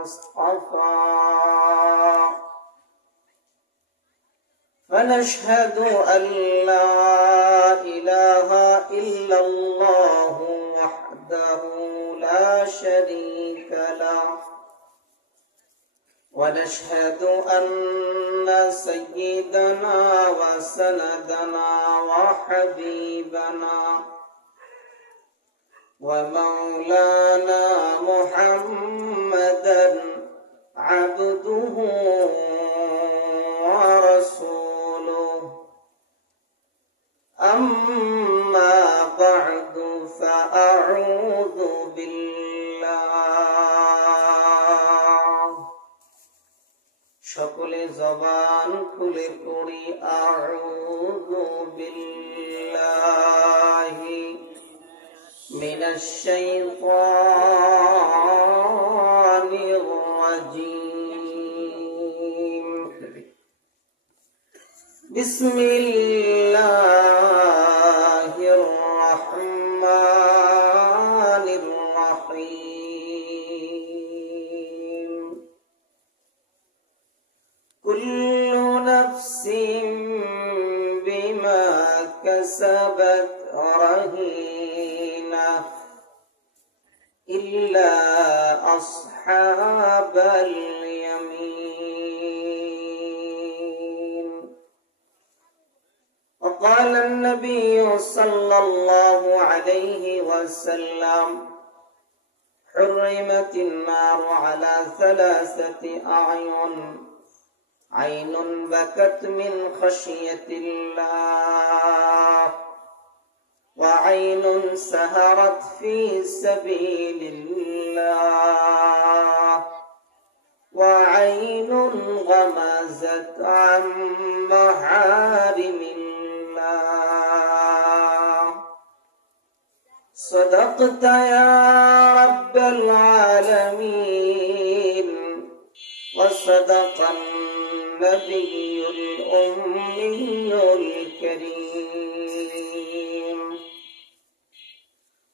المصطفى ونشهد أن لا إله إلا الله وحده لا شريك له ونشهد أن سيدنا وسندنا وحبيبنا ومولانا محمدا عبده ورسوله أما بعد فأعوذ بالله সকলে জবান খুলে পড়ি আউযু বিল্লাহি মিনাশ শাইতানির রাজীম বিসমিল্লাহির রহমানির রহিম কুল্লু নাফসিন বিমা কাসাবাত রাহিনা إلا أصحاب اليمين وقال النبي صلى الله عليه وسلم حرمت النار على ثلاثة أعين عين بكت من خشية الله وعين سهرت في سبيل الله وعين غمزت عن محارم الله صدقت يا رب العالمين وصدق النبي الأمي الكريم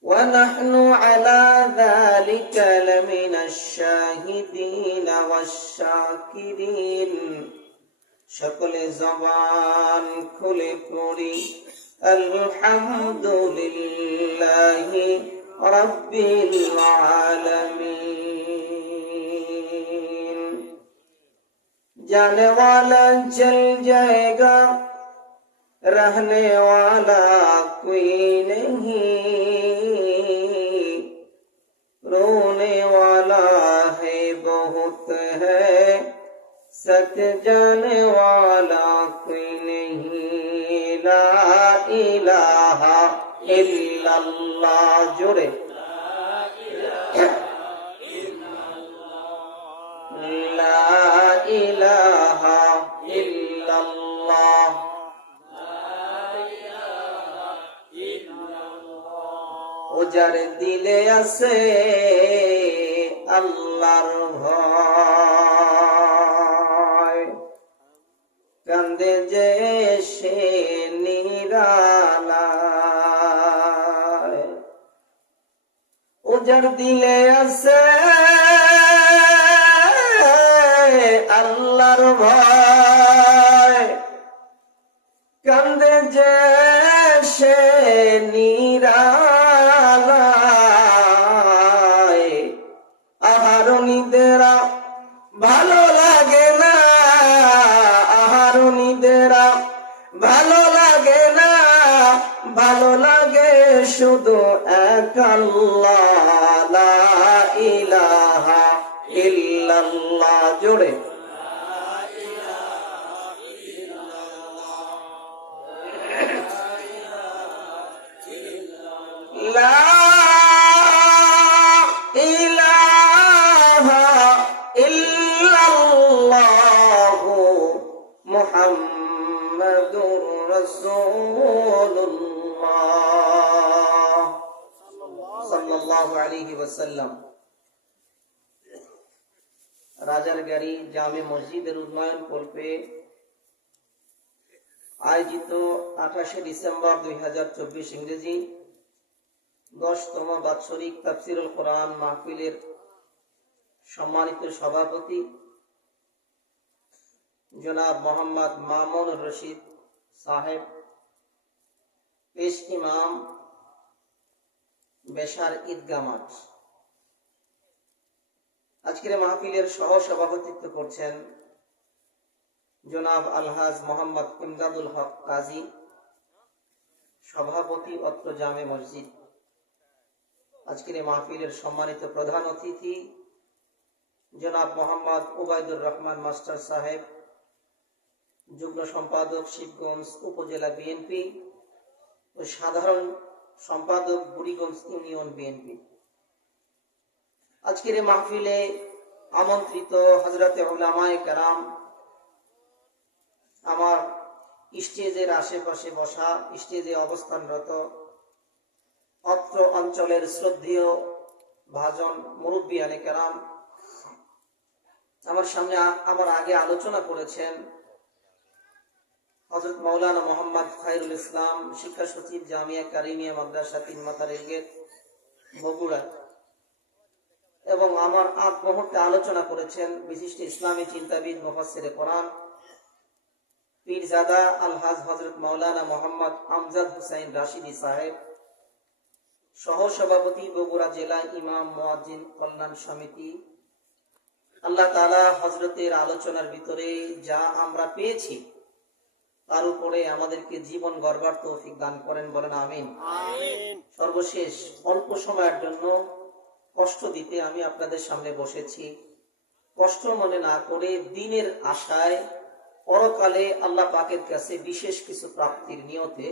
ونحن على ذلك لمن الشاهدين والشاكرين সকল জবান খুলে পড়ি আলহামদুলিল্লাহি রাব্বিল আলামিন जाने वाला चल जाएगा रहने वाला कोई नहीं रोने वाला है बहुत है सच जाने वाला कोई नहीं ला इलाहा इल्लल्लाह जोड़े ला इलाहा इल्लल्लाह ও যার দিলে আছে আল্লাহর ভয় কান্দে যে সে নিরালায় ও যার দিলে আছে আল্লাহর ভয় কান্দে যে সে নিরালায় আহারণীদেরা ভালো লাগে না আহারণীদেরা ভালো লাগে না ভালো লাগে শুধু এক আল্লাহ লা ইলাহা ইল্লাল্লাহ জোড়ে লা ইলাহা ইল্লাল্লাহু মুহাম্মাদুর রাসূলুল্লাহ সাল্লাল্লাহু আলাইহি ওয়াসাল্লাম। রাজার গাড়ি জামে মসজিদের উন্নয়ন কল্পে আয়োজিত 28 ডিসেম্বর 2024 ইংরেজি 10তম বাৎসরিক তাফসীরুল কোরআন মাহফিলের সম্মানিত সভাপতি জনাব মোহাম্মদ মামুন রশিদ সাহেব, পেশ ইমাম বেশার ঈদগাহ মাঠ। আজকের মাহফিলের সহ সভাপতিত্ব করছেন জনাব আলহাজ মোহাম্মদ ইমদাদুল হক কাজী, সভাপতি অত্র জামে মসজিদ। আজকের মাহফিলের সম্মানিত প্রধান অতিথি জনাব মোহাম্মদ উবাইদুর রহমান মাস্টার সাহেব, যুগ্ম সম্পাদক শিবগঞ্জ উপজেলা বিএনপি ও সাধারণ সম্পাদক বুড়িগঞ্জ ইউনিয়ন বিএনপি। আজকের মাহফিলে আমন্ত্রিত হযরতে উলামায়ে কেরাম, আমার স্টেজের আশেপাশে বসা, স্টেজে অবস্থানরত অত্র অঞ্চলের শ্রদ্ধেয় ভাজন মুরব্বিয়ানে কেরাম, আমার সামনে আমার আগে আলোচনা করেছেন হযরত মাওলানা মোহাম্মদ খায়রুল ইসলাম, শিক্ষা সচিব, জামিয়া কারিমিয়া মাদ্রাসা তিন মাথার গেট, বগুড়া। এবং আমার আগ মুহূর্তে আলোচনা করেছেন বিশিষ্ট ইসলামী চিন্তাবিদ মুফাসসিরে কোরআন পীরজাদা আলহাজ হযরত মাওলানা মোহাম্মদ আমজাদ হুসাইন রাশিদি সাহেব, সহ সভাপতি বগুড়া জেলা ইমাম মুয়াজ্জিন কল্যাণ সমিতি। আল্লাহ তাআলা হযরতের আলোচনার ভিতরে যা আমরা পেয়েছি তার উপরে আমাদেরকে জীবন গড়বার তৌফিক দান করেন, বলেন আমিন। সর্বশেষ অল্প সময়ের জন্য কষ্ট দিতে আমি আপনাদের সামনে বসেছি। কষ্ট মনে না করে দিনের আশায় পরকালে আল্লাহ পাকের কাছে বিশেষ কিছু প্রাপ্তির নিয়তে,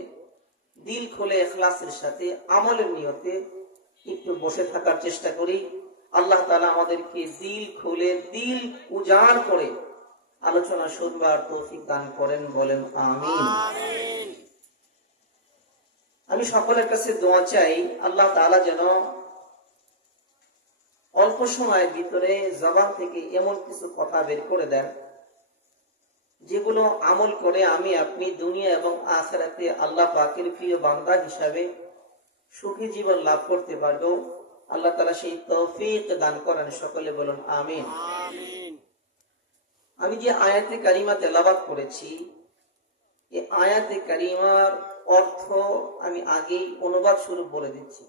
দিল খুলে ইখলাসের সাথে আমলের নিয়তে একটু বসে থাকার চেষ্টা করি। আল্লাহ তাআলা আমাদেরকে দিল খুলে, দিল উজাড় করে আলোচনা শুনবার তৌফিক দান করেন, বলেন আমিন। আমি সকলের কাছে দোয়া চাই আল্লাহ তাআলা যেন অল্প সময়ের ভিতরে জবান থেকে এমন কিছু কথা বের করে দেন যেগুলো আমল করে আমি আপনি দুনিয়া এবং আখিরাতে আল্লাহ পাকের প্রিয় বান্দা হিসাবে সুখী জীবন লাভ করতে পারবো। আল্লাহ তাআলা সেই তৌফিক দান করেন, সকলে বলুন আমিন। আমি যে আয়াতে কারিমা তেলাওয়াত করেছি, এই আয়াতে কারিমার অর্থ আমি আগেই অনুবাদ স্বরূপ বলে দিচ্ছি।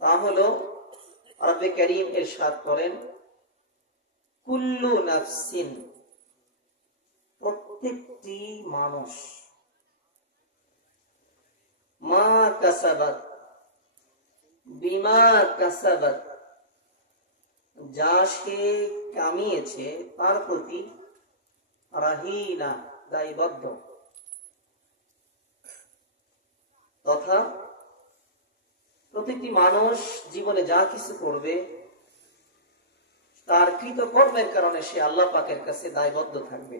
তা হলো, রব্বে কারীম ইরশাদ করেন, কুল্লু নাফসিন, প্রত্যেকটি মানুষ, মা কাসাবাত, বিমা কাসাবাত, যা সে কামিয়েছে তার প্রতি রাহিনা, দায়বদ্ধ। তথা প্রত্যেকটি মানুষ জীবনে যা কিছু করবে তার কৃতকর্মের কারণে সে আল্লাহ পাকের কাছে দায়বদ্ধ থাকবে।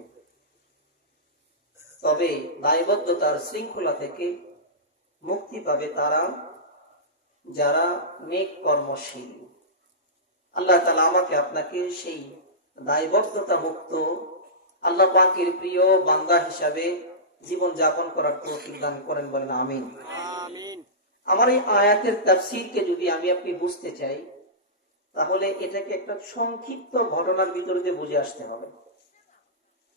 তবে দায়বদ্ধতার শৃঙ্খলা থেকে মুক্তি পাবে তারা যারা নেক কর্মশীল। আল্লাহ তাআলা আমাকে আপনাকে সেই দায়বদ্ধতা মুক্ত আল্লাহ পাকের প্রিয় বান্দা হিসাবে জীবন যাপন করার তৌফিক দান করেন, বলেন আমিন। আমার এই আয়াতের তাফসীরকে যদি আমি আপনি বুঝতে চাই, তাহলে এটাকে একটা সংক্ষিপ্ত ঘটনার ভিতর দিয়ে বুঝে আসতে হবে।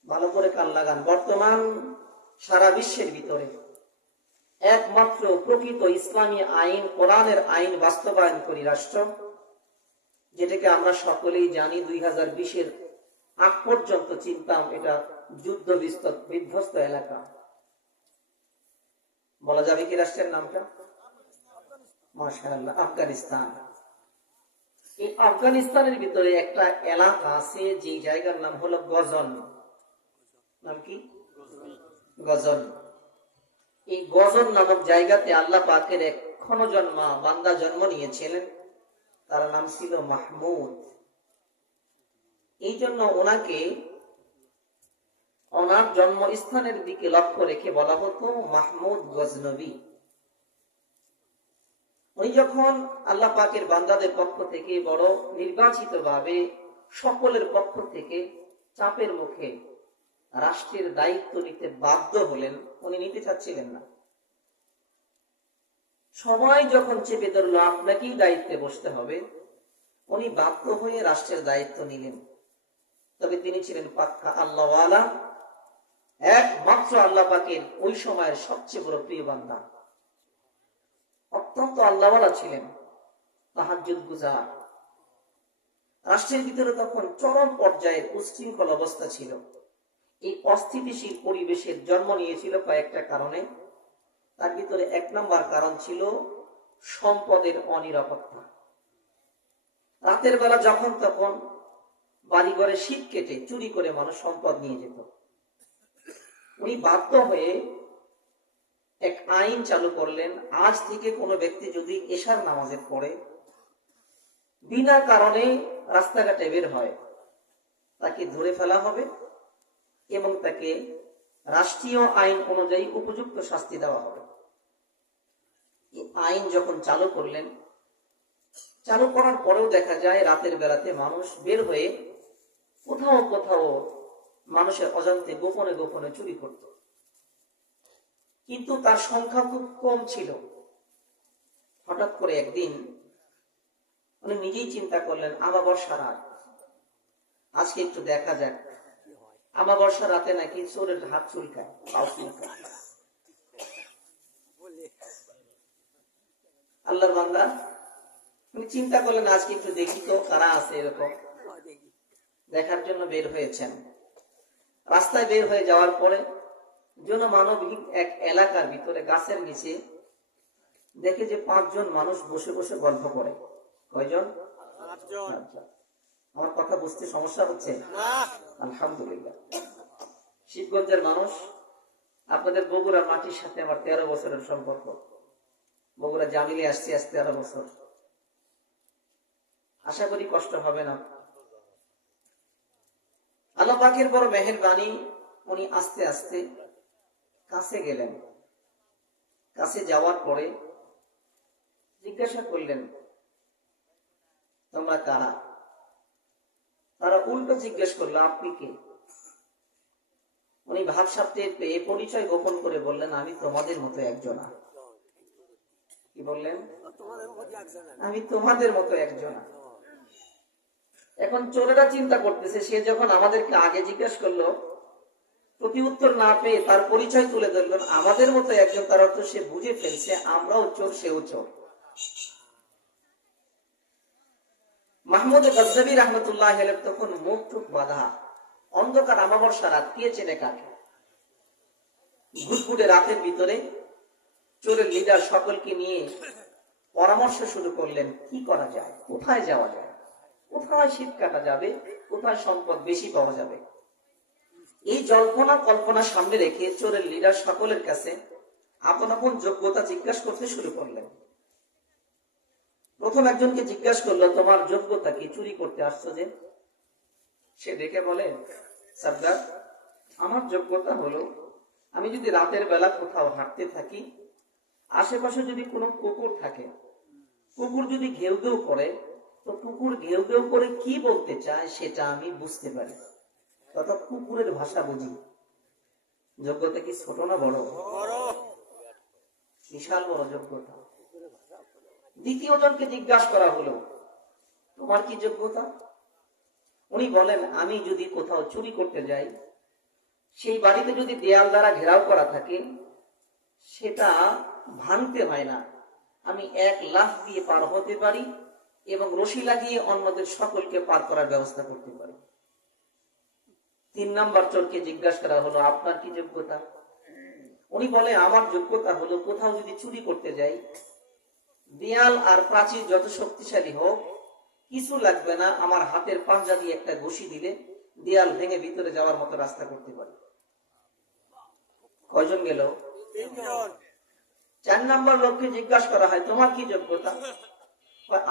ভালো করে কান লাগান। বর্তমান সারা বিশ্বের ভিতরে একমাত্র প্রকৃত ইসলামী আইন, কোরআনের আইন বাস্তবায়ন করি রাষ্ট্র, যেটাকে আমরা সকলেই জানি 2020-এর আগ পর্যন্ত চিনতাম এটা যুদ্ধ বিধ্বস্ত এলাকা। বলা যাবে কি রাষ্ট্রের নামটা? মাশাআল্লাহ, আফগানিস্তান। এই আফগানিস্তানের ভিতরে একটা এলাকা আছে যে জায়গার নাম হলো গজন। নাম কি? গজন। এই গজন নামক জায়গাতে আল্লাহ পাকের এক ক্ষণজন্মা বান্দা জন্ম নিয়েছিলেন, তার নাম ছিল মাহমুদ। এই জন্য ওনাকে ওনার জন্মস্থানের দিকে লক্ষ্য রেখে বলা হতো মাহমুদ গজনবী। উনি যখন আল্লাহ পাকের বান্দাদের পক্ষ থেকে বড় নির্বাচিত ভাবে সকলের পক্ষ থেকে চাপের মুখে রাষ্ট্রের দায়িত্ব নিতে বাধ্য হলেন, উনি নিতে চাচ্ছিলেন না। সবাই যখন চেপে ধরলো আপনাকেই দায়িত্বে বসতে হবে, উনি বাধ্য হয়ে রাষ্ট্রের দায়িত্ব নিলেন। তবে তিনি ছিলেন পাক্কা আল্লাহওয়ালা, একমাত্র আল্লাহ পাকের ওই সময়ের সবচেয়ে বড় প্রিয় বান্দা। অত্যন্ত আল্লাহওয়ালা ছিলেন, তাহাজ্জুদ গুজার। রাষ্ট্রের ভিতরে তখন চরম পর্যায়ের উচ্ছৃঙ্খল অবস্থা ছিল। এই অস্থিতিশীল পরিবেশের জন্ম নিয়েছিল কয়েকটা কারণে। তার ভিতরে 1 নম্বর কারণ ছিল সম্পদের অনিরাপত্তা। রাতের বেলা যখন তখন বাড়ি ঘরে শীত কেটে চুরি করে মানুষ সম্পদ নিয়ে যেত। উনি বাধ্য হয়ে এক আইন চালু করলেন, আজ থেকে কোনো ব্যক্তি যদি এশার নামাজের পড়ে বিনা কারণে রাস্তাঘাটে বের হয়, তাকে ধরে ফেলা হবে এবং তাকে রাষ্ট্রীয় আইন অনুযায়ী উপযুক্ত শাস্তি দেওয়া হবে। এই আইন যখন চালু করলেন, চালু করার পরেও দেখা যায় রাতের বেলাতে মানুষ বের হয়ে কোথাও কোথাও মানুষের অজান্তে গোপনে গোপনে চুরি করত, কিন্তু তার সংখ্যা খুব কম ছিল। হঠাৎ করে একদিন উনি নিজেই চিন্তা করলেন, আমাবস্যা রাত, আজকে একটু দেখা যাক। আমাবস্যা রাতে নাকি চোরের হাত চুলকায়, পাও চুলকায়। আল্লাহর বান্দা উনি চিন্তা করলেন, আজকে একটু দেখি তো কারা আছে এরকম। দেখার জন্য বের হয়েছেন। রাস্তায় বের হয়ে যাওয়ার পরে জনমানবিক এক এলাকার ভিতরে গাছের নিচে দেখে যে 5 জন মানুষ বসে বসে গল্প করে। কয়জন? 5 জন। আমার কথা বুঝতে সমস্যা হচ্ছে? আলহামদুলিল্লাহ। শিবগঞ্জের মানুষ, আপনাদের বগুড়ার মাটির সাথে আমার 13 বছরের সম্পর্ক। বগুড়া জামিলে আসছি আজ 13 বছর। আশা করি কষ্ট হবে না। আল্লাহ পাকের বড় মেহেরবানি, উনি আস্তে আস্তে কাছে গেলেন। কাছে যাওয়ার পরে জিজ্ঞাসা করলেন, তোমরা কারা? তারা উল্টো জিজ্ঞেস করলো, আপনি কে? উনি ভাবসাবতে পেয়ে পরিচয় গোপন করে বললেন, আমি তোমাদের মতো একজনা। কি বললেন? আমি তোমাদের মতো একজনা। এখন চোরেরা চিন্তা করতেছে, সে যখন আমাদেরকে আগে জিজ্ঞেস করলো, প্রতি উত্তর না পেয়ে তার পরিচয় তুলে ধরলেন আমাদের মতো একজন, তার অর্থ সে বুঝে ফেলছে আমরাও চোর, সেও চোর। মাহমুদ গজনবী রাহমাতুল্লাহ আলাইহি তখন মুখ টুক বাঁধা, অন্ধকার আমাবস্যা রাত, কে চেনে কাকে? ঘুটঘুটে রাতের ভিতরে চোরের লিডার সকলকে নিয়ে পরামর্শ শুরু করলেন, কি করা যায়, কোথায় যাওয়া যায়, কোথায় শীত কাটা যাবে, কোথায় সম্পদ বেশি পাওয়া যাবে। এই জল্পনা কল্পনা সামনে রেখে চোরের লিডার সকলের কাছে আপন আপন যোগ্যতা জিজ্ঞাসা করতে শুরু করলেন। প্রথম একজনকে জিজ্ঞাসা করলো, তোমার যোগ্যতা কি, চুরি করতে আসছো যে? সে দেখে বলে, সর্দার, আমার যোগ্যতা হলো আমি যদি রাতের বেলা কোথাও হাঁটতে থাকি, আশেপাশে যদি কোনো কুকুর থাকে, কুকুর যদি ঘেউ ঘেউ করে, তো কুকুর ঘেউ ঘেউ করে কি বলতে চায় সেটা আমি বুঝতে পারি, অর্থাৎ কুকুরের ভাষা বুঝি। যোগ্যতা কি ছোট না বড়? বিশাল বড় যোগ্যতা। দ্বিতীয় জনকে জিজ্ঞাসা করা হলো, তোমার কি যোগ্যতা? উনি বলেন, আমি যদি কোথাও চুরি করতে যাই, সেই বাড়িতে যদি দেয়াল দ্বারা ঘেরাও করা থাকে, সেটা ভাঙতে হয় না, আমি 1 লাফ দিয়ে পার হতে পারি এবং রশি লাগিয়ে অন্যদের সকলকে পার করার ব্যবস্থা করতে পারি। 3 নম্বর চোরকে জিজ্ঞাসা করা হলো, আপনার কি যোগ্যতা? উনি বলে, আমার যোগ্যতা হলো কোথাও যদি চুরি করতে যাই, দেয়াল আর প্রাচীর যত শক্তিশালী হোক, কিছু লাগবে না, আমার হাতের পাঞ্জা দিয়ে একটা ঘুষি দিলে দেয়াল ভেঙে ভিতরে যাওয়ার মতো রাস্তা করতে পারি। কয়জন গেল? 3 জন। 4 নম্বর লোককে জিজ্ঞাসা করা হয়, তোমার কি যোগ্যতা?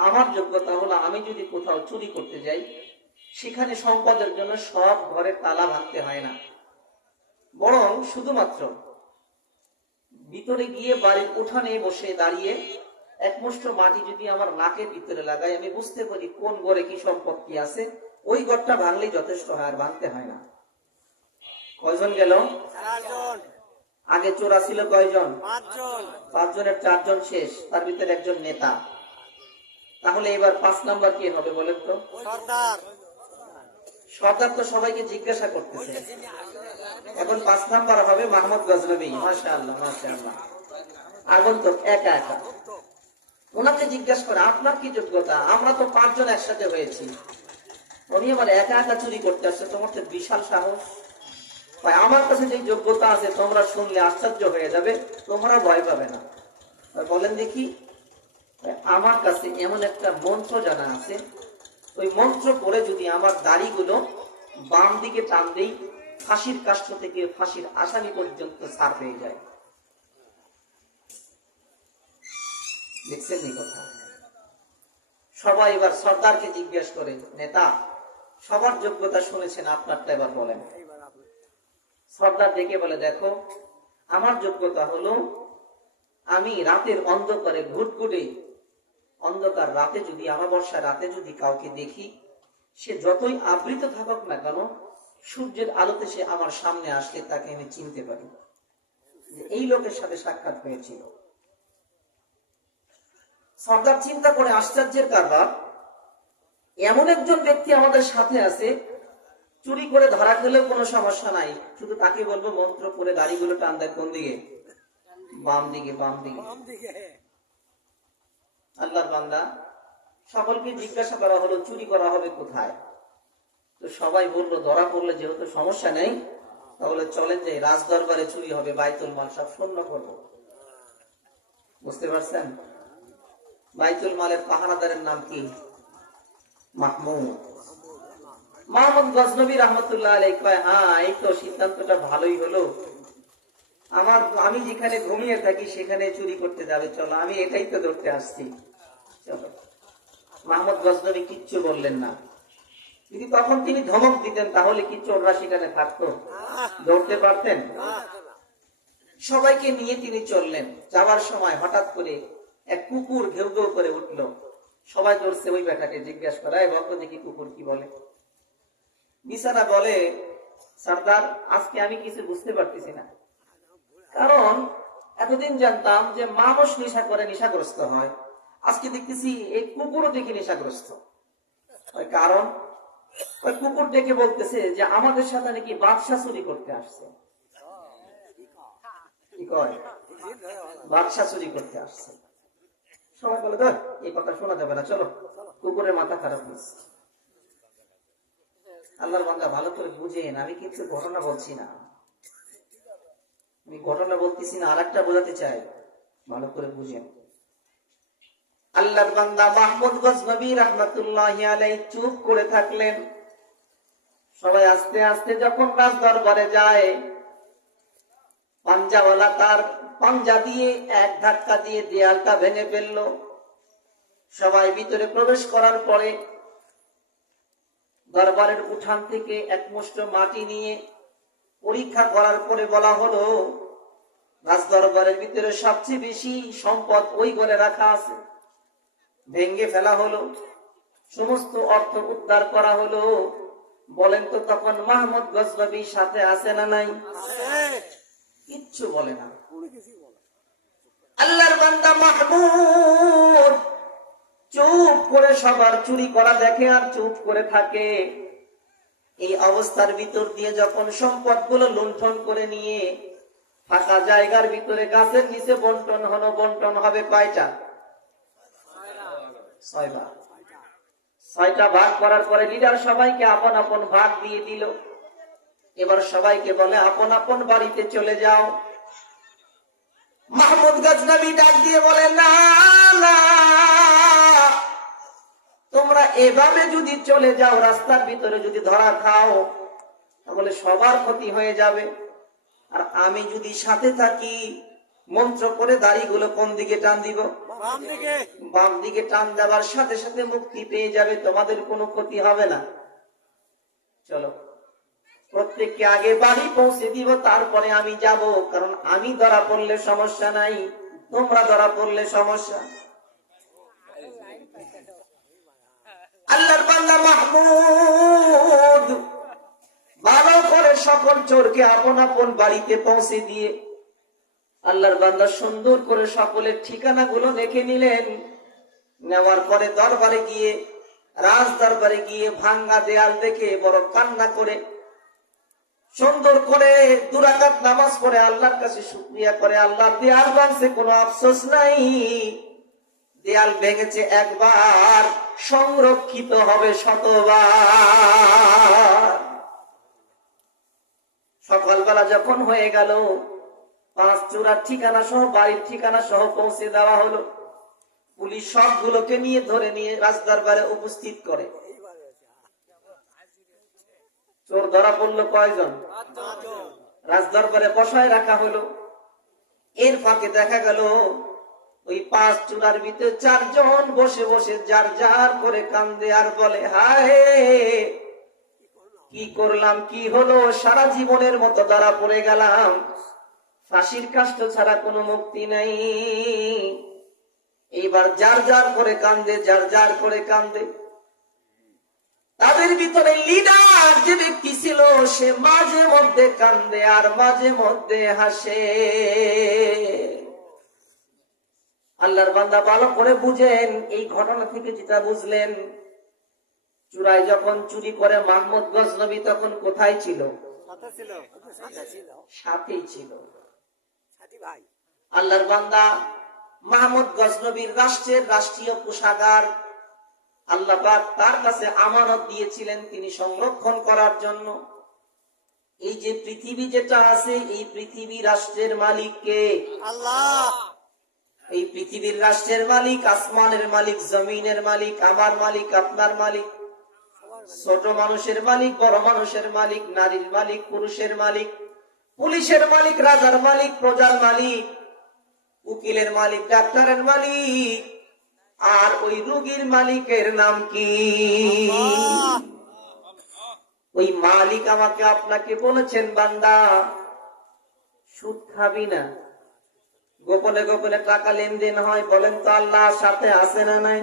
আমার যোগ্যতা হলো আমি যদি কোথাও চুরি করতে যাই, সেখানে সম্পদের জন্য সব ঘরের তালা ভাঙতে হয় না, বরং শুধুমাত্র ভিতরে গিয়ে বাড়ির উঠানে বসে দাঁড়িয়ে একমুষ্ট মাটি যদি আমার নাকের ভিতরে লাগাই, আমি বুঝতে পারি কোন ঘরে কি সম্পত্তি আছে, ওই ঘরটা ভাঙলেই যথেষ্ট হয়, আর ভাঙতে হয় না। কয়জন গেল? 4 জন। আগে চোরা ছিল কয়জন? 5 জন। 5 জনের 4 জন শেষ, তার ভিতরে একজন নেতা। তাহলে এবার 5 নাম্বার কি হবে বলেন তো? সর্দার তো সবাইকে জিজ্ঞাসা করতেছে, এখন 5 নাম্বার হবে মাহমুদ গজনবী। মাশাআল্লাহ মাশাআল্লাহ, আগন্তুক একা একা। ওনাকে জিজ্ঞাসা করে আপনার কি যোগ্যতা? আমরা তো 5 জন একসাথে হয়েছি, উনি আবার একা একা চুরি করতে আসছে, তোমার তো বিশাল সাহস। ভাই আমার কাছে যে যোগ্যতা আছে তোমরা শুনলে আশ্চর্য হয়ে যাবে, তোমরা ভয় পাবে না। বলেন দেখি। আমার কাছে এমন একটা মন্ত্র জানা আছে, ওই মন্ত্র পড়ে যদি আমার দাড়িগুলো বাম দিকে টান দেই, ফাঁসির কাষ্ঠ থেকে ফাঁসির আসামি পর্যন্ত ছাড় পেয়ে যায়। দেখছেন এই কথা? সবাই এবার সর্দারকে জিজ্ঞেস করে, নেতা সবার যোগ্যতা শুনেছেন, আপনারটা এবার বলেন। সর্দার ডেকে বলে, দেখো আমার যোগ্যতা হলো, আমি রাতের অন্ধকারে ঘুটঘুটে অন্ধকার রাতে যদি, আমাবস্যা রাতে যদি কাউকে দেখি, সে যতই আবৃত থাকুক না কেন, সূর্যের আলোতে সে আমার সামনে আসলে তাকে আমি চিনতে পারি যে এই লোকের সাথে সাক্ষাৎ হয়েছিল। সর্দার চিন্তা করে আশ্চর্যের কারবার, এমন একজন ব্যক্তি আমাদের সাথে আছে, চুরি করে ধরা খেলেও কোনো সমস্যা নাই, শুধু তাকে বলবো মন্ত্র পড়ে দাড়িগুলো টান দেয় কোন দিকে? বাম দিকে, বাম দিকে। আল্লাহর বান্দা, সকলকে জিজ্ঞাসা করা হলো চুরি করা হবে কোথায়? তো সবাই বললো ধরা পড়লে যেহেতু সমস্যা নেই, তাহলে চলেন যে রাজ দরবারে চুরি হবে, বাইতুল মাল সব শূন্য করবো। বুঝতে পারছেন? বাইতুল মালের পাহারাদারের নাম কি? মাহমুদ। মাহমুদ গজনবী রহমতুল্লাহ আলাইহি কয়, হ্যাঁ এই তো সিদ্ধান্তটা ভালোই হলো, আমি যেখানে ঘুমিয়ে থাকি সেখানে চুরি করতে যাবে, চলো আমি এটাই তো ধরতে আসছি, চলো। মাহমুদ গজনবী কিচ্ছু বললেন না। যদি তখন তিনি ধমক দিতেন তাহলে কি চোররা সেখানে থাকতো? ধরতে পারতেন? সবাইকে নিয়ে তিনি চললেন। যাওয়ার সময় হঠাৎ করে এক কুকুর ঘেউ ঘেউ করে উঠলো। সবাই ধরছে ওই বেটাকে, জিজ্ঞাসা করা, এই ভক্ত দেখি কুকুর কি বলে। বিছানা বলে, সর্দার আজকে আমি কিছু বুঝতে পারতেছি না, কারণ এতদিন জানতাম যে মানুষ নেশা করে নেশাগ্রস্ত হয়, আজকে দেখতেছি এই কুকুরও দেখি নেশাগ্রস্ত। কারণ ওই কুকুর ডেকে বলতেছে যে আমাদের সাথে নাকি বাদশা চুরি করতে আসছে। কি কয়? বাদশা চুরি করতে আসছে। সবাই বলে, ধর এই কথা শোনা যাবে না, চলো। কুকুরের মাথা খারাপ হয়েছে। আল্লাহর বান্দা ভালো করে বুঝেন, আমি কিন্তু ঘটনা বলছি না, আমি ঘটনা বলতেছি না, আরেকটা বোঝাতে চাই, ভালো করে বুঝেন। আল্লাহর বান্দা মাহমুদ গজনবী রাহমাতুল্লাহি আলাইহি চুপ করে থাকলেন। সবাই আস্তে আস্তে যখন রাজ দরবারে যায়, পাঞ্জাওয়ালা তার পাঞ্জা দিয়ে এক ধাক্কা দিয়ে দেয়ালটা ভেঙে ফেললো। সবাই ভিতরে প্রবেশ করার পরে দরবারের উঠান থেকে এক মুষ্ট মাটি নিয়ে পরীক্ষা করার পরে বলা হলো, রাজ দরবারের ভিতরে সবচেয়ে বেশি সম্পদ ওই ঘরে রাখা আছে। ভেঙে ফেলা হলো, সমস্ত অর্থ উদ্ধার করা হলো। বলেন তো তখন মাহমুদ গজনবী সাথে আছে না নাই? কিচ্ছু বলে না। আল্লাহর বান্দা মাহমুদ চুপ করে সবার চুরি করা দেখে আর চুপ করে থাকে। এই অবস্থার ভিতর দিয়ে যখন সম্পদগুলো লুণ্ঠন করে নিয়ে ফাঁকা জায়গার ভিতরে গাছের নিচে বন্টন হলো, বন্টন হবে কয়টা? 6 ভাগ। 6টা ভাগ করার পরে লিডার সবাইকে আপন আপন ভাগ দিয়ে দিল। এবার সবাইকে বলে আপন আপন বাড়িতে চলে যাও। মাহমুদ গজনবী ডাক দিয়ে বলে, না না, তোমরা এভাবে যদি চলে যাও, রাস্তার ভিতরে যদি ধরা খাও, তাহলে সবার ক্ষতি হয়ে যাবে। আর আমি যদি সাথে থাকি, মন্ত্র করে দাড়িগুলো কোন দিকে টান দিব? বাম দিকে টান দেওয়ার সাথে সাথে মুক্তি পেয়ে যাবে, তোমাদের কোনো ক্ষতি হবে না। চলো, প্রত্যেককে আগে বাড়ি পৌঁছে দিব, তারপরে আমি যাব, কারণ আমি ধরা পড়লে সমস্যা নাই, তোমরা ধরা পড়লে সমস্যা। আল্লাহর বান্দা মাহমুদ ভালো করে সকল চোরকে আপন আপন বাড়িতে পৌঁছে দিয়ে আল্লাহর বান্দা সুন্দর করে সকলের ঠিকানাগুলো লিখে নিলেন। নেওয়ার পরে দরবারে গিয়ে, রাজ দরবারে গিয়ে ভাঙ্গা দেয়াল দেখে বড় কান্না করে সুন্দর করে 2 রাকাত নামাজ পড়ে আল্লাহর কাছে শুকরিয়া করে, আল্লাহ দেয়াল ভাঙছে কোনো আফসোস নাই, দেয়াল ভেঙেছে একবার, সংরক্ষিত হবে শতবার। সকালবেলা যখন হয়ে গেল, 5 চূড়ার ঠিকানা সহ, বাড়ির ঠিকানা সহ পৌঁছে দেওয়া হলো। পুলিশ সবগুলোকে নিয়ে ধরে নিয়ে রাজদরবারে উপস্থিত করে। চোর ধরা পড়লো কয়জন? রাজদরবারে বসায় রাখা হলো। এর ফাঁকে দেখা গেল ওই 5 চূড়ার ভিতরে 4 জন বসে বসে যার যার করে কান্দে আর বলে, হায় কি করলাম, কি হলো, সারা জীবনের মতো ধরা পড়ে গেলাম, ফাঁসির কাষ্ঠ ছাড়া কোনো মুক্তি নাই। এইবার যার যার করে কান্দে, যার যার করে কান্দে। তাদের ভিতরে লিডার যে ব্যক্তি ছিল, সে মাঝে মধ্যে কান্দে আর মাঝে মধ্যে হাসে। আল্লাহর বান্দা ভালো করে বুঝেন, এই ঘটনা থেকে যেটা বুঝলেন, চুরাই যখন চুরি করে মাহমুদ গজনবী তখন কোথায় ছিল? সাথেই ছিল। আল্লাহর বান্দা মাহমুদ গজনবীর রাষ্ট্রের রাষ্ট্রীয় কোষাগার আল্লাহ পাক তার কাছে আমানত দিয়েছিলেন তিনি সংরক্ষণ করার জন্য। এই যে পৃথিবী যেটা আছে, এই পৃথিবী রাষ্ট্রের মালিক কে? আল্লাহ। এই পৃথিবীর রাষ্ট্রের মালিক, আসমানের মালিক, জমিনের মালিক, আমার মালিক, আপনার মালিক, ছোট মানুষের মালিক, বড় মানুষের মালিক, নারীর মালিক, পুরুষের মালিক, পুলিশের মালিক, রাজার মালিক, প্রজার মালিক, উকিলের মালিক, ডাক্তারের মালিক, আর ওই রোগীর মালিকের নাম কি? ওই মালিক আমাকে আপনাকে বলেছেন, বান্দা সুদ খাবি না, গোপনে গোপনে টাকা লেনদেন হয়, বলেন তো আল্লাহ সাথে আছে না নাই?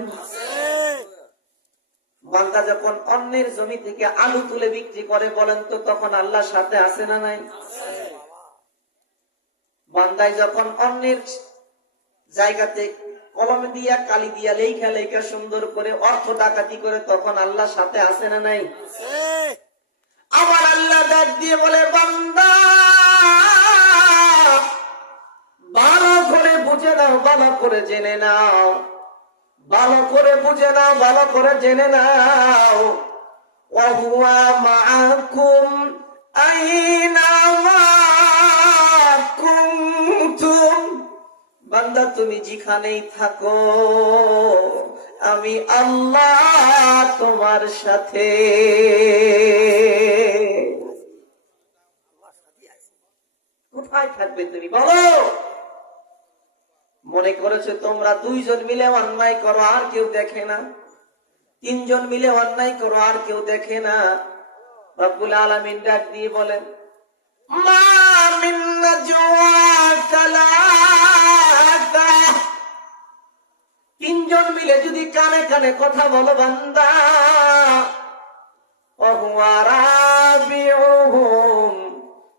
বান্দা যখন অন্যের জমি থেকে আলু তুলে বিক্রি করে, বলেন তো তখন আল্লাহ সাথে আছে না নাই? বান্দায় যখন অন্যের জায়গাতে কলম দিয়া কালি দিয়া লেখা লেখা সুন্দর করে অর্থ ডাকাতি করে, তখন আল্লাহ সাথে আছে না নাই? আবার আল্লাহ ডাক দিয়ে বলে, বান্দা ভালো করে বুঝে নাও, ভালো করে জেনে নাও, ভালো করে বুঝে নাও, ভালো করে জেনে নাও, ওয়াহুয়া মাআকুম আইনা মা কুনতুম। বান্দা তুমি যেখানেই থাকো, আমি আল্লাহ তোমার সাথে। কোথায় থাকবে তুমি বলো? মনে করেছো তোমরা 2 জন মিলে অন্যায় করো আর কেউ দেখে না, 3 জন মিলে অন্যায় করো আর কেউ দেখে না। রব্বুল আলামিন ডাক দিয়ে বলেন, মা মিন নাজওয়া সালাসা, 3 জন মিলে যদি কানে কানে কথা বলো বান্দা, ওহুয়া রাবিউহুম,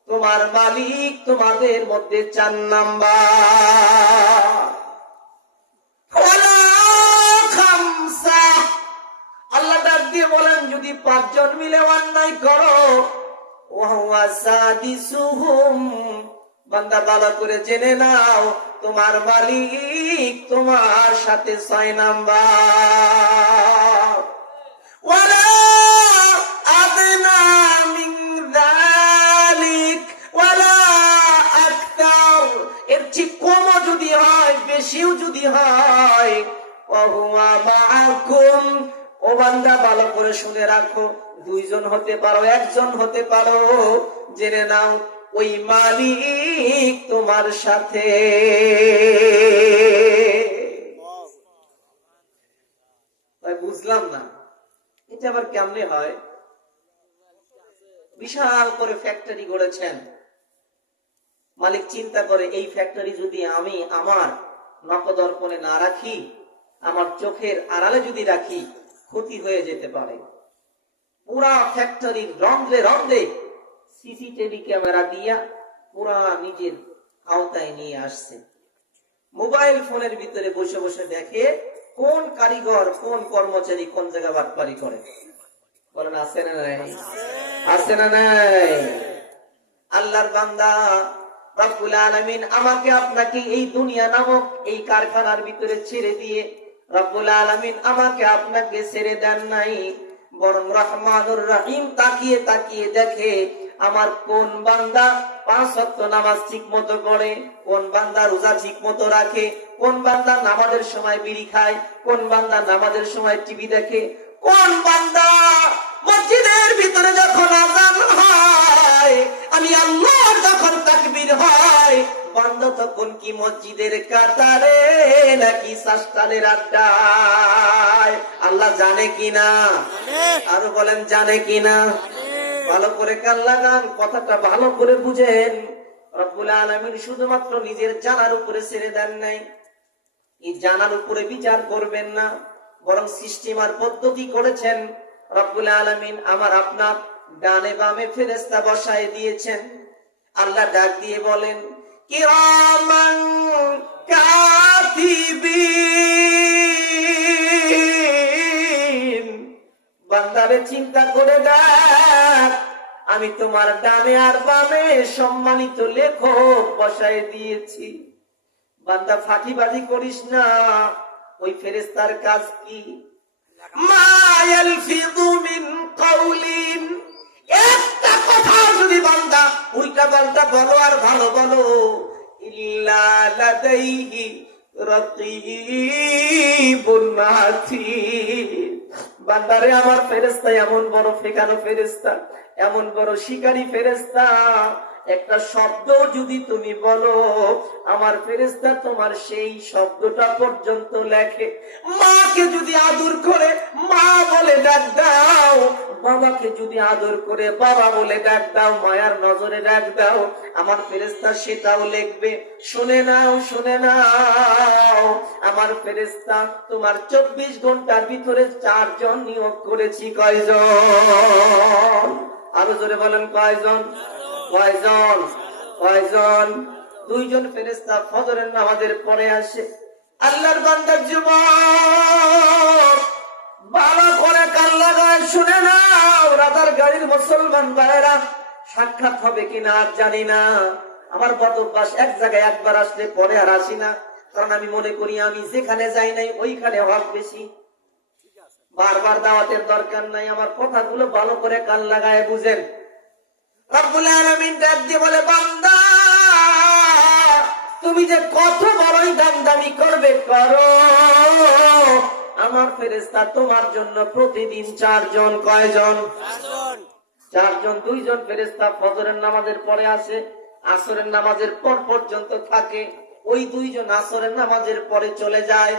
তোমার মালিক তোমাদের মধ্যে 4 নাম্বার। ওয়ালা খামসা, আল্লাহ ডাক দিয়ে বলেন যদি 5 জন মিলে অন্যায় করো, ওয়াহুয়া সাদিসুহুম, বান্দা ভালো করে জেনে নাও তোমার মালিক তোমার সাথে 6 নাম্বার। ওয়ালা আদনা মিন যালিক ওয়ালা আকতার, এর চেয়ে কমও যদি হয়, বেশিও যদি হয়, ওয়াহুয়া মাআকুম, ও বান্দা ভালো করে শুনে রাখো, 2 জন হতে পারো, 1 জন হতে পারো, জেনে নাও ওই মালিক তোমার সাথে। বুঝলাম না এটা আবার কেমনে হয়? বিশাল করে ফ্যাক্টরি গড়েছেন, মালিক চিন্তা করে এই ফ্যাক্টরি যদি আমি আমার নখদর্পণে না রাখি, আমার চোখের আড়ালে যদি রাখি, ক্ষতি হয়ে যেতে পারে। পুরা ফ্যাক্টরির রন্ধ্রে রন্ধ্রে সিসিটিভি ক্যামেরা দিয়া পুরা নিজের আওতায় নিয়ে আসছে। মোবাইল ফোনের ভিতরে বসে বসে দেখে কোন কারিগর, কোন কর্মচারী কোন জায়গা বাটপারি করে? বলেন আছে না নাই? আছে না নাই? আল্লাহর বান্দা রব্বুল আলামিন আমাকে আপনাকে এই দুনিয়া নামক এই কারখানার ভিতরে ছেড়ে দিয়ে রব্বুল আলামিন আমাকে আপনাকে ছেড়ে দেন নাই, বরং রহমানুর রহিম তাকিয়ে তাকিয়ে দেখে আমার কোন বান্দা 5 ওয়াক্ত নামাজ ঠিক মতো পড়ে, কোন বান্দা রোজা ঠিক মতো রাখে, কোন বান্দা নামাজের সময় বিড়ি খায়, কোন বান্দা নামাজের সময় টিভি দেখে, কোন বান্দা মসজিদের ভিতরে যখন আযান হয় আমি আল্লাহর যখন তাকবীর হয় বান্দা তখন কি মসজিদের কাতারে নাকি সাস্তানের আড্ডায়? আল্লাহ জানে কিনা? আরো বলেন জানে কিনা? ভালো করে কান লাগান, কথাটা ভালো করে বুঝেন। রব্বুল আলামিন শুধুমাত্র নিজের জানার উপরে ছেড়ে দেন নাই, এই জানার উপরে বিচার করবেন না, বরং সিস্টেম আর পদ্ধতি করেছেন। রব্বুল আলামিন আমার আপনার ডানে বামে ফেরেশতা বসায় দিয়েছেন। আল্লাহ ডাক দিয়ে বলেন কিরামান কাতিবিন, বান্দারে চিন্তা করে দেখ আমি তোমার ডানে আর বামে সম্মানিত লেখক বসায় দিয়েছি। বান্দা ফাঁকিবাজি করিস না, ওই ফেরেশতার কাজ কি? মা ইয়ালফিযু মিন কাওলিন, একটা কথা যদি বান্দা উল্টা পাল্টা বলো আর ভালো বলো, ইল্লা লাদাইহি রাকীবুন আতীদ, বান্দারে আমার ফেরেশতা এমন বড় ফেকানো ফেরেশতা, এমন বড় শিকারী ফেরেশতা, একটা শব্দ যদি তুমি বলো আমার ফেরেশতা তোমার সেই শব্দটা পর্যন্ত লেখে। মাকে যদি আদর করে মা বলে ডাক দাও, বাবাকে যদি আদর করে বাবা বলে ডাক দাও, মায়ার নজরে ডাক দাও, আমার ফেরেশতা সেটাও লিখবে। শুনে নাও, শুনে নাও, আমার ফেরেশতা তোমার 24 ঘন্টার ভিতরে 4 জন নিয়োগ করেছি। কয়জন? আরো জোরে বলেন কয়জন? কয়জন? কয়জন? 2 জন ফেরেশতা ফজরের নামাজের পরে আসে। আল্লাহর বান্দা যুবক ভালো করে কান লাগায় শুনে নাও, রাতার গাড়ির মুসলমান ভাইরা, সাক্ষাৎ হবে কিনা আর জানি না। আমার বদভ্যাস এক জায়গায় একবার আসলে পরে আর আসি না, কারণ আমি মনে করি আমি যেখানে যাই নাই ওইখানে হক বেশি। বারবার দাওয়াতের দরকার নাই, আমার কথাগুলো ভালো করে কান লাগায় বুঝেন। রব্বুল আলামিন ডাক দিয়ে বলে বান্দা তুমি যে কত বড়ই দামি করবে করো, আমার ফেরেশতা তোমার জন্য প্রতিদিন 4 জন। কয়জন? 4 জন। 2 জন ফেরেশতা ফজরের নামাজের পরে আসে, আসরের নামাজের পর পর্যন্ত থাকে। ওই 2 জন আসরের নামাজের পরে চলে যায়,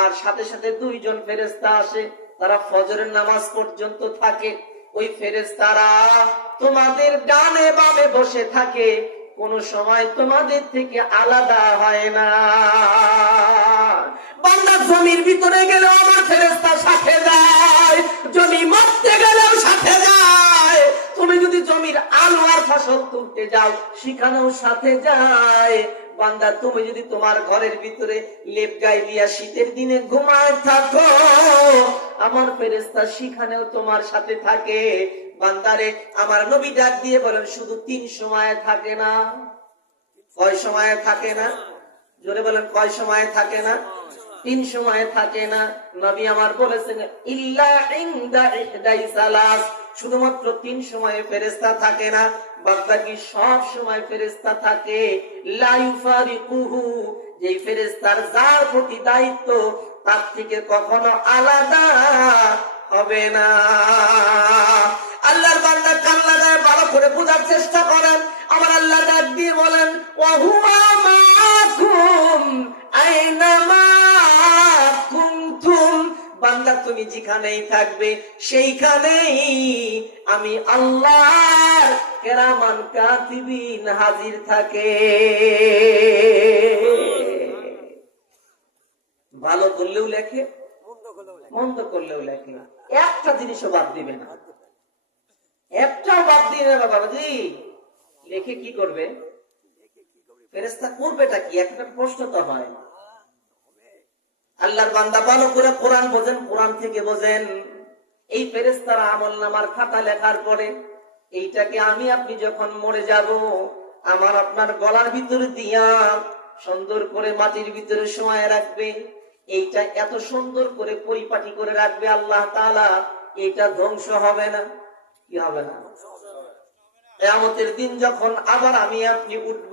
আর সাথে সাথে 2 জন ফেরেশতা আসে, তারা ফজরের নামাজ পর্যন্ত থাকে। ওই ফেরেশতারা তোমাদের ডানে বামে বসে থাকে, কোন সময় তোমাদের থেকে আলাদা হয় না। বান্দা জমির ভিতরে গেলেও আমার ফেরেশতা সাথে যায়, জমি মরতে গেলেও সাথে যায়, তুমি যদি জমির আলু আর ফসল তুলতে যাও সেখানেও সাথে যায়। বান্দা তুমি যদি তোমার ঘরের ভিতরে লেপ গায়ে দিয়া শীতের দিনে ঘুমায় থাকো, আমার ফেরেশতা সেখানেও তোমার সাথে থাকে। বান্দারে আমার নবী ডাক দিয়ে বলেন শুধু 3 সময়ে থাকে না। কয় সময়ে থাকে না? জোরে বলেন কয় সময়ে থাকে না? 3 সময়ে থাকে না। নবী আমার বলেছেন ইল্লা ইনদা ইহদাই সালাস, শুধুমাত্র 3 সময়ে ফেরেশতা থাকে না, বাদ বাকি সব সময় ফেরেশতা থাকে। লা ইউফারিকুহু, যেই ফেরেশতার যার প্রতি দায়িত্ব তার থেকে কখনো আলাদা হবে না। আল্লাহর বান্দা কান লাগায় ভালো করে বোঝার চেষ্টা করেন। আমার আল্লাহ ডাক দিয়ে বলেন ওয়া হুয়া মাকুম আইনামা কুনতুম, বান্দা তুমি যেখানেই থাকবে সেইখানেই আমি আল্লাহ কেরামান কাতিবিন হাজির থাকে। ভালো করলেও লেখে, মন্দ করলেও লেখে, একটা জিনিসও বাদ দিবে না, একটাও বাদ দিয়ে না। বাবাজি লেখে কি করবে? ফেরেশতা করবেটা কি? একটা প্রশ্ন তো হয়। আল্লাহর বান্দা ভালো করে কোরআন বোঝেন, কোরআন থেকে বোঝেন। এই ফেরেশতারা আমলনামার খাতা লেখার পরে এইটাকে আমি আপনি যখন মরে যাব, আমার আপনার গলার ভিতরে দিয়া সুন্দর করে মাটির ভিতরে শোয়ায় রাখবে। এইটা এত সুন্দর করে পরিপাটি করে রাখবে আল্লাহ তাআলা, এটা ধ্বংস হবে না। কি হবে না? কিয়ামতের দিন যখন আবার আমি আপনি উঠব,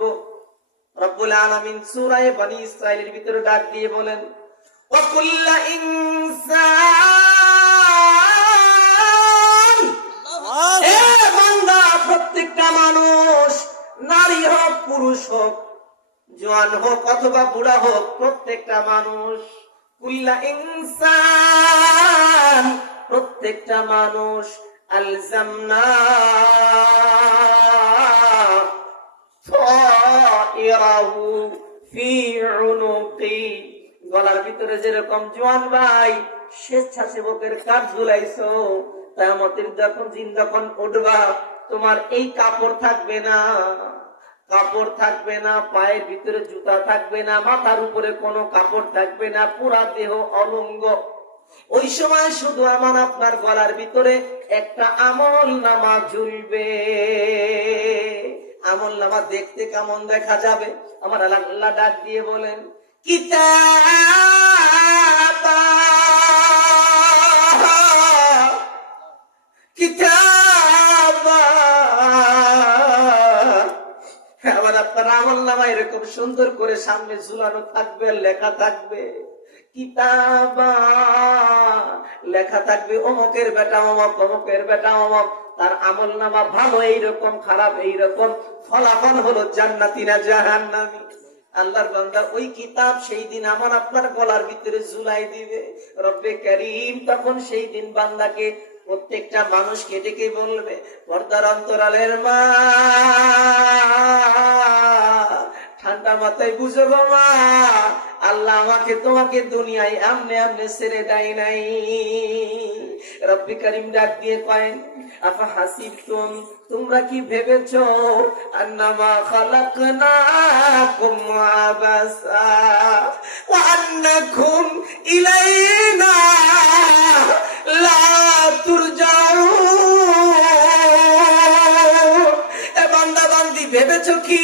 রব্বুল আলামিন সূরা বনী ইসরাঈলের ভিতরে ডাক দিয়ে বলেন, ওয়া কুল্লু ইনসান, এ বান্দা, প্রত্যেকটা মানুষ, নারী হোক পুরুষ হোক, জওয়ান হোক অথবা বুড়া হোক, প্রত্যেকটা মানুষ, কুল্লু ইনসান, প্রত্যেকটা মানুষ, আলজামনা তাইরাহু ফি উনুকি, গলার ভিতরে যেরকম জওয়ান ভাই স্বেচ্ছাসেবকের কাজ ঝুলাইছো, কিয়ামতের দিন যখন উঠবা, তোমার এই কাপড় থাকবে না, কাপড় থাকবে না, পায়ের ভিতরে জুতা থাকবে না, মাথার উপরে কোনো কাপড় থাকবে না, পুরা দেহ অলঙ্গ। ওই সময় শুধু আমার আপনার গলার ভিতরে একটা আমলনামা ঝুলবে। আমলনামা দেখতে কেমন দেখা যাবে? আমার আল্লাহ ডাক দিয়ে বলেন, কিতাবা কিতাবা, আমার আপনার আমলনামা এরকম সুন্দর করে সামনে ঝুলানো থাকবে, লেখা থাকবে কিতাবা, লেখা থাকবে অমুকের বেটা অমুক, অমুকের বেটা অমুক, তার আমলনামা ভালো এইরকম, খারাপ এইরকম, ফলাফল হলো জান্নাতি না জাহান্নামী। আল্লাহর বান্দা ওই কিতাব সেই দিন আমার আপনার গলার ভিতরে ঝুলাই দিবে রব্বে কারীম। তখন সেই দিন বান্দাকে, প্রত্যেকটা মানুষকে ডেকে বলবে, পর্দার অন্তরালের মা, ঠান্ডা মাথায় বুঝো গো মা, আল্লাহ আমাকে তোমাকে দুনিয়ায় আমনে আমনে ছেড়ে দেয় নাই। রব্বে কারীম ডাক দিয়ে কয়েন, আফা হাসিবতুম, তোমরা কি ভেবেছো, আন্নামা খালাকনাকুম আবাসা ওয়া আন্নাকুম ইলাইনা লা তুরজাউন। এ বান্দা বান্দি, ভেবেছো কি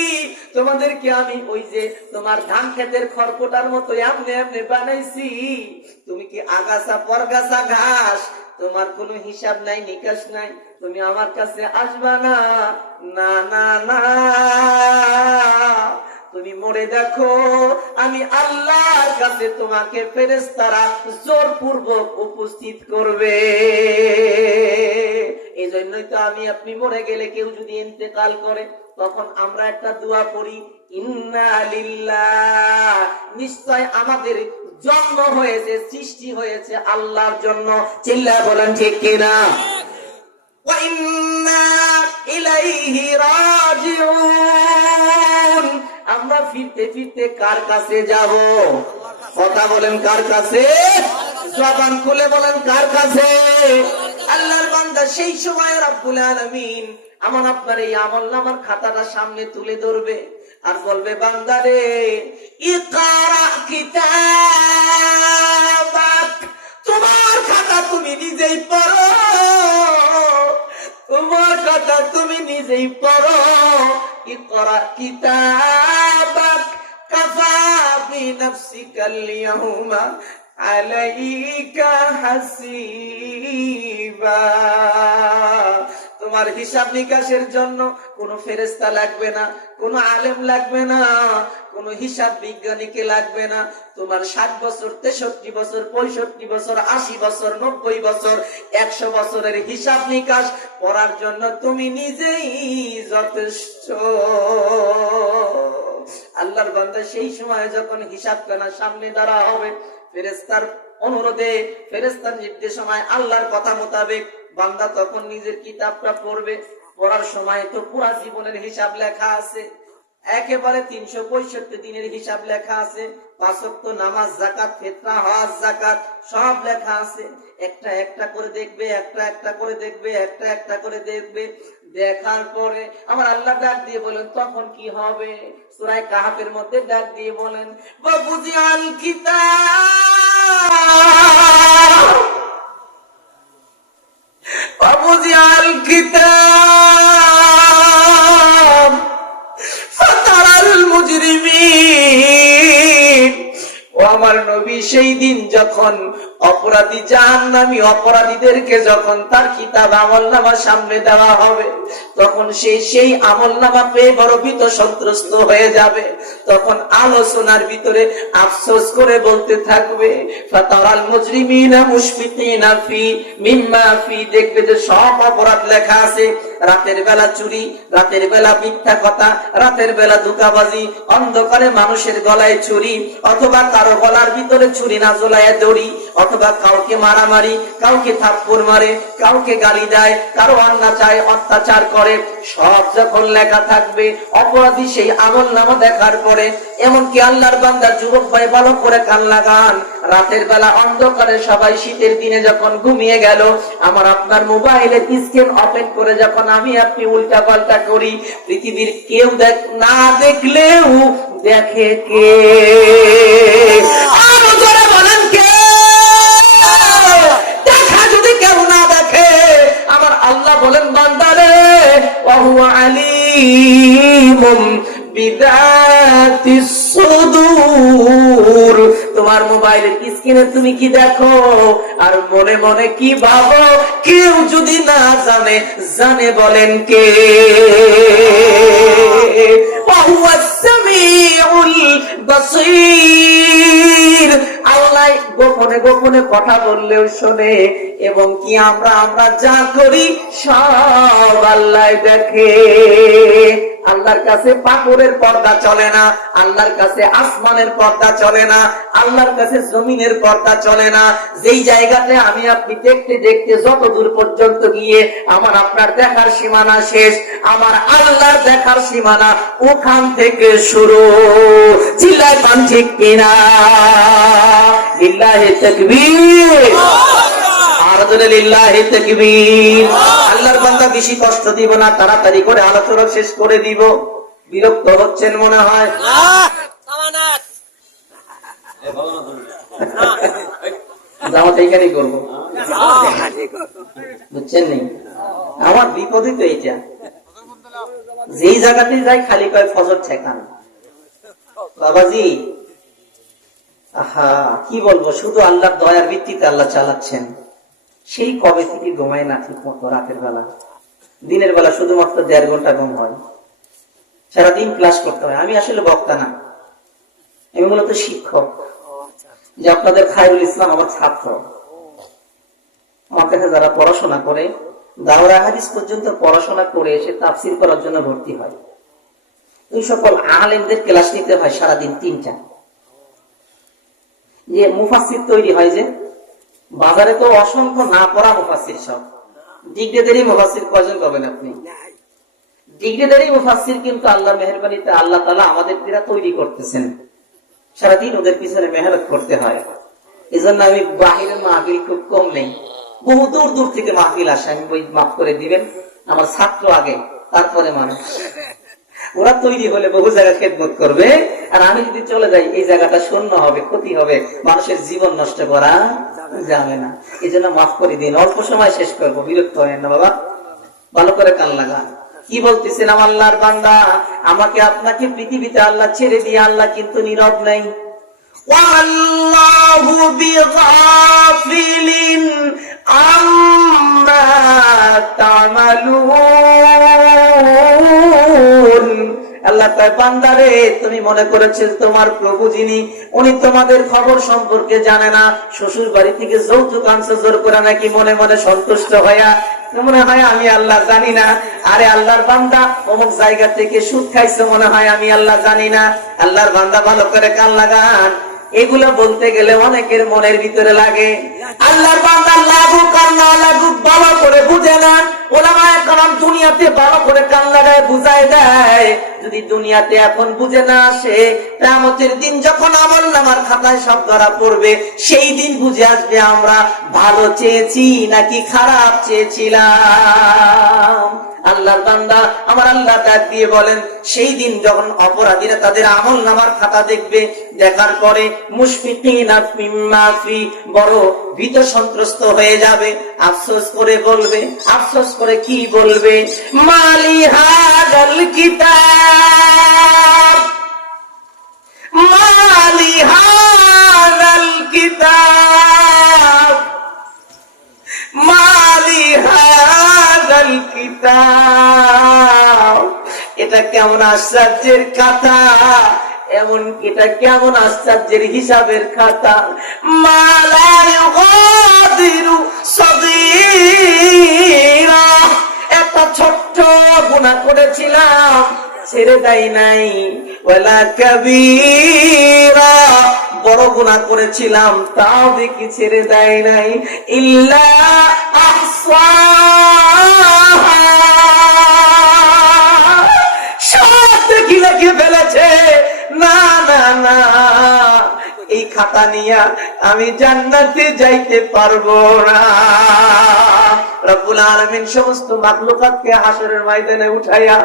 তোমাদেরকে আমি ওই যে তোমার ধান ক্ষেতের খড়কোটার মতো এমনি এমনি বানাইছি? তুমি কি আগাছা পরগাছা ঘাস, তোমার কোনো হিসাব নাই, নিকাশ নাই, তুমি আমার কাছে আসবা না, না না না, তুমি মরে দেখো, আমি আল্লাহর কাছে তোমাকে ফেরেশতারা জোরপূর্বক উপস্থিত করবে। এই জন্যই তো আমি আপনি মরে গেলে, কেউ যদি ইন্তেকাল করে, তখন আমরা একটা দোয়া পড়ি, ইন্না লিল্লাহ, নিশ্চয় আমাদের জন্ম হয়েছে, সৃষ্টি হয়েছে আল্লাহর জন্য। চিল্লায় বলেন ঠিক কিনা? ওয়া ইন্না ইলাইহি রাজিউন, আমরা ফিরতে ফিরতে কার কাছে যাব? কথা বলেন, কার কাছে? জবান খুলে বলেন, কার কাছে? আল্লাহর বান্দা সেই সময় রব্বুল আলামিন আমার আপনার এই আমলনামার খাতাটা সামনে তুলে ধরবে আর বলবে, বান্দারে, ইকরা কিতাবাক, তোমার খাতা তুমি নিজেই পড়ো, তোমার কথা তুমি নিজেই পড়ো। ইকরা কিতাবাক কাফা বিনাফসিকাল ইয়াউমা আলাইকা হাসিবা। তোমার হিসাব নিকাশের জন্য কোনো ফেরেশতা লাগবে না, কোনো আলেম লাগবে না, কোনো হিসাব বিজ্ঞানীকে লাগবে না। তোমার 60 বছর, 63 বছর, 65 বছর, 80 বছর, 90 বছর, 100 বছরের হিসাব নিকাশ করার জন্য তুমি নিজেই যথেষ্ট। আল্লাহর বান্দা সেই সময় যখন হিসাব খানার সামনে দাঁড়া হবে, ফেরেশতার অনুরোধে, ফেরেশতার নির্দেশনায়, আল্লাহর কথা মোতাবেক বান্দা তখন নিজের কিতাবটা পড়বে। পড়ার সময় তো পুরা জীবনের হিসাব লেখা আছে, একেবারে 365 দিনের হিসাব লেখা আছে, 5 ওয়াক্ত নামাজ, যাকাত, ফিতরা, হজ, যাকাত সব লেখা আছে। একটা একটা করে দেখবে, একটা একটা করে দেখবে, একটা একটা করে দেখবে। দেখার পরে আমার আল্লাহ ডাক দিয়ে বলেন, তখন কি হবে? সূরা কাহফের মধ্যে ডাক দিয়ে বলেন, ওয়াবুদিআল কিতাব ووضع الكتاب فترى المجرمين ও আমার নবী সেই দিন যখন অপরাধী জাহান্নামী অপরাধীদেরকে যখন তার কিতাব আমলনামা সামনে দেওয়া হবে তখন সেই আমলনামা পেয়ে বড় ভীত সন্ত্রস্ত হয়ে যাবে। তখন আলোচনার ভিতরে আফসোস করে বলতে থাকবে ফাতারাল মুজরিমিনা মুশফিকিনা ফি মিম্মা ফি, দেখবে যে সব অপরাধ লেখা আছে। রাতের বেলা চুরি, রাতের বেলা মিথ্যা কথা, রাতের বেলা ধোঁকাবাজি, অন্ধকারে মানুষের গলায় ছুরি, অথবা কারো গলার ভিতরে ছুরি না ঝোলায় দড়ি, অথবা কাউকে মারামারি, কাউকে থাপ্পড় মারে, কাউকে গালি দেয়, কারো অত্যাচার করে, সব যখন লেখা থাকবে অপরাধী সেই আমলনামা দেখার পরে এমনকি আল্লাহর বান্দা যুবক ভাই ভালো করে কান লাগান, রাতের বেলা অন্ধকারে সবাই শীতের দিনে যখন ঘুমিয়ে গেল আমার আপনার মোবাইলে স্ক্রিন ওপেন করে যখন আমি আপনি উল্টা পাল্টা করি, পৃথিবীর কেউ না দেখলেও দেখে কে? আরো জোরে বলেন কে? দেখা যদি কেউ না দেখে আমার আল্লাহ বলেন বান্দারে ওয়াহুয়া আলিমুম বিযাতিস সুদূর, তোমার মোবাইলের স্ক্রিনে তুমি কি দেখো আর মনে মনে কি ভাবো কেউ যদি না জানে, জানে বলেন কে? ওয়াহুয়াস সামিউল বাসীর, আল্লাহ গোপনে গোপনে কথা বললেও শোনে এবং কি আমরা যা করি সব আল্লাহ দেখে। আল্লাহর কাছে পাথরের পর্দা চলে না, আল্লাহর কাছে আসমানের পর্দা চলে না, আল্লাহর কাছে জমিনের পর্দা চলে না। যেই জায়গাতে আমি আপনি দেখতে দেখতে যত দূর পর্যন্ত গিয়ে আমার আপনার দেখার সীমানা শেষ, আমার আল্লাহর দেখার সীমানা ওখান থেকে শুরু। চিল্লায় পান ঠিক কিনা? লিল্লাহি তাকবীর, লিল্লাহি তাকবীর। আল্লাহর বান্দা বেশি কষ্ট দিব না, তাড়াতাড়ি করে আলোচনা শেষ করে দিব। বিরক্ত হচ্ছেন মনে হয়? জামাত এইখানেই করবো, বুঝছেন নি? আমার বিপদই তো এইটা, যেই জায়গাতে যাই খালি কয় ফজর ঠেকান। বাবাজি আহা কি বলবো, শুধু আল্লাহর দয়ার ভিত্তিতে আল্লাহ চালাচ্ছেন। সেই কবে থেকে ঘুমায় না ঠিক মতো রাতের বেলা, দিনের বেলা শুধুমাত্র 1.5 ঘন্টা ঘুম হয়, সারাদিন ক্লাস করতে হয়। আমি আসলে বক্তা না, আমি মূলত শিক্ষক। যে আপনাদের খায়রুল ইসলাম আমার ছাত্র, আমার কাছে যারা পড়াশোনা করে দাওরা হাদিস পর্যন্ত পড়াশোনা করে এসে তাফসীর করার জন্য ভর্তি হয়, এই সকল আলেমদের ক্লাস নিতে হয় সারাদিন 3টা। যে মুফাসসির তৈরি হয়, যে বাজারে তো অসংখ্য না পড়া মুফাসসির, সব ডিগ্রিধারী মুফাসসির কয়জন পাবেন আপনি? ডিগ্রিধারী মুফাসসির কিন্তু আল্লাহর মেহেরবানিতে আল্লাহ তাআলা আমাদের দ্বারা তৈরি করতেছেন, সারাদিন ওদের পিছনে মেহনত করতে হয়। এজন্য আমি বাহিরের মাহফিল খুব কম নেই, বহু দূর দূর থেকে মাহফিল আসে। আমি বই মাফ করে দিবেন, আমার ছাত্র আগে তারপরে মানুষ। ওরা তৈরি হলে বহু জায়গায় খেদমত করবে, আর আমি যদি চলে যাই এই জায়গাটা শূন্য হবে, ক্ষতি হবে, মানুষের জীবন নষ্ট করা যাবে না। এই জন্য মাফ করে দিন, অল্প সময় শেষ করবো, বিরক্ত হয় না বাবা, ভালো করে কান লাগা। কি বলতেছিলাম? আল্লাহর বান্দা, আমাকে আপনাকে পৃথিবীতে আল্লাহ ছেড়ে দিয়ে আল্লাহ কিন্তু নীরব নেই। ওয়াল্লাহু বিগাফিলিন আম্মা তা'মালুন। আল্লাহ কয় বান্দারে, তুমি মনে করেছো তোমার প্রভু যিনি, উনি তোমাদের খবর সম্পর্কে জানে না? শ্বশুর বাড়ি থেকে যৌতুক আনছে জোর করে নাকি মনে মনে সন্তুষ্ট হইয়া মনে হয় আমি আল্লাহ জানি না? আরে আল্লাহর বান্দা, অমুক জায়গা থেকে সুদ খাইছে মনে হয় আমি আল্লাহ জানি না? আল্লাহর বান্দা ভালো করে কান লাগান, এগুলো বলতে গেলে অনেকের মনের ভিতরে লাগে। আল্লাহর বান্দা লাগুক আর না লাগুক ভালো করে বুঝে না। ওলামায়ে কেরাম দুনিয়াতে ভালো করে কান লাগায় বুঝায় দেয়, যদি দুনিয়াতে এখন বুঝে না আসে, কিয়ামতের দিন যখন আমলনামার খাতায় সব ধরা পড়বে, সেই দিন বুঝে আসবে আমরা ভালো চেয়েছি নাকি খারাপ চেয়েছিলাম। আল্লাহ আল্লাহর বান্দা, আমার আল্লাহ ডাক দিয়ে বলেন, সেই দিন যখন অপরাধীরা তাদের আমল নামার খাতা দেখবে, দেখার পরে মুশফিকিনা মিম্মা ফি, বড় ভীত সন্ত্রস্ত হয়ে যাবে, আফসোস করে বলবে, আফসোস করে কি বলবে, মালি হাযাল কিতাব, মালি হাযাল কিতাব, মালি হাযাল কিতাব। এটা কেমন আশ্চর্যের খাতা, এমন এটা কেমন আশ্চর্যের হিসাবের খাতা। মালা ইউগাদিরু সগীরা, একটা ছোট্ট গুনাহ করেছিলাম, ছেড়ে দেয় নাই, ওয়ালা কাবীরা, বড় গুনাহ করেছিলাম, তাও দেখি ছেড়ে দেয় নাই, ইল্লা আহসাহা, সব দেখি লিখে ফেলেছে। না না না, এই খাতা নিয়ে আমি জান্নাতে যাইতে পারবো না। রব্বুল আলামিন সমস্ত মাখলুকাতকে হাসরের ময়দানে উঠাইয়া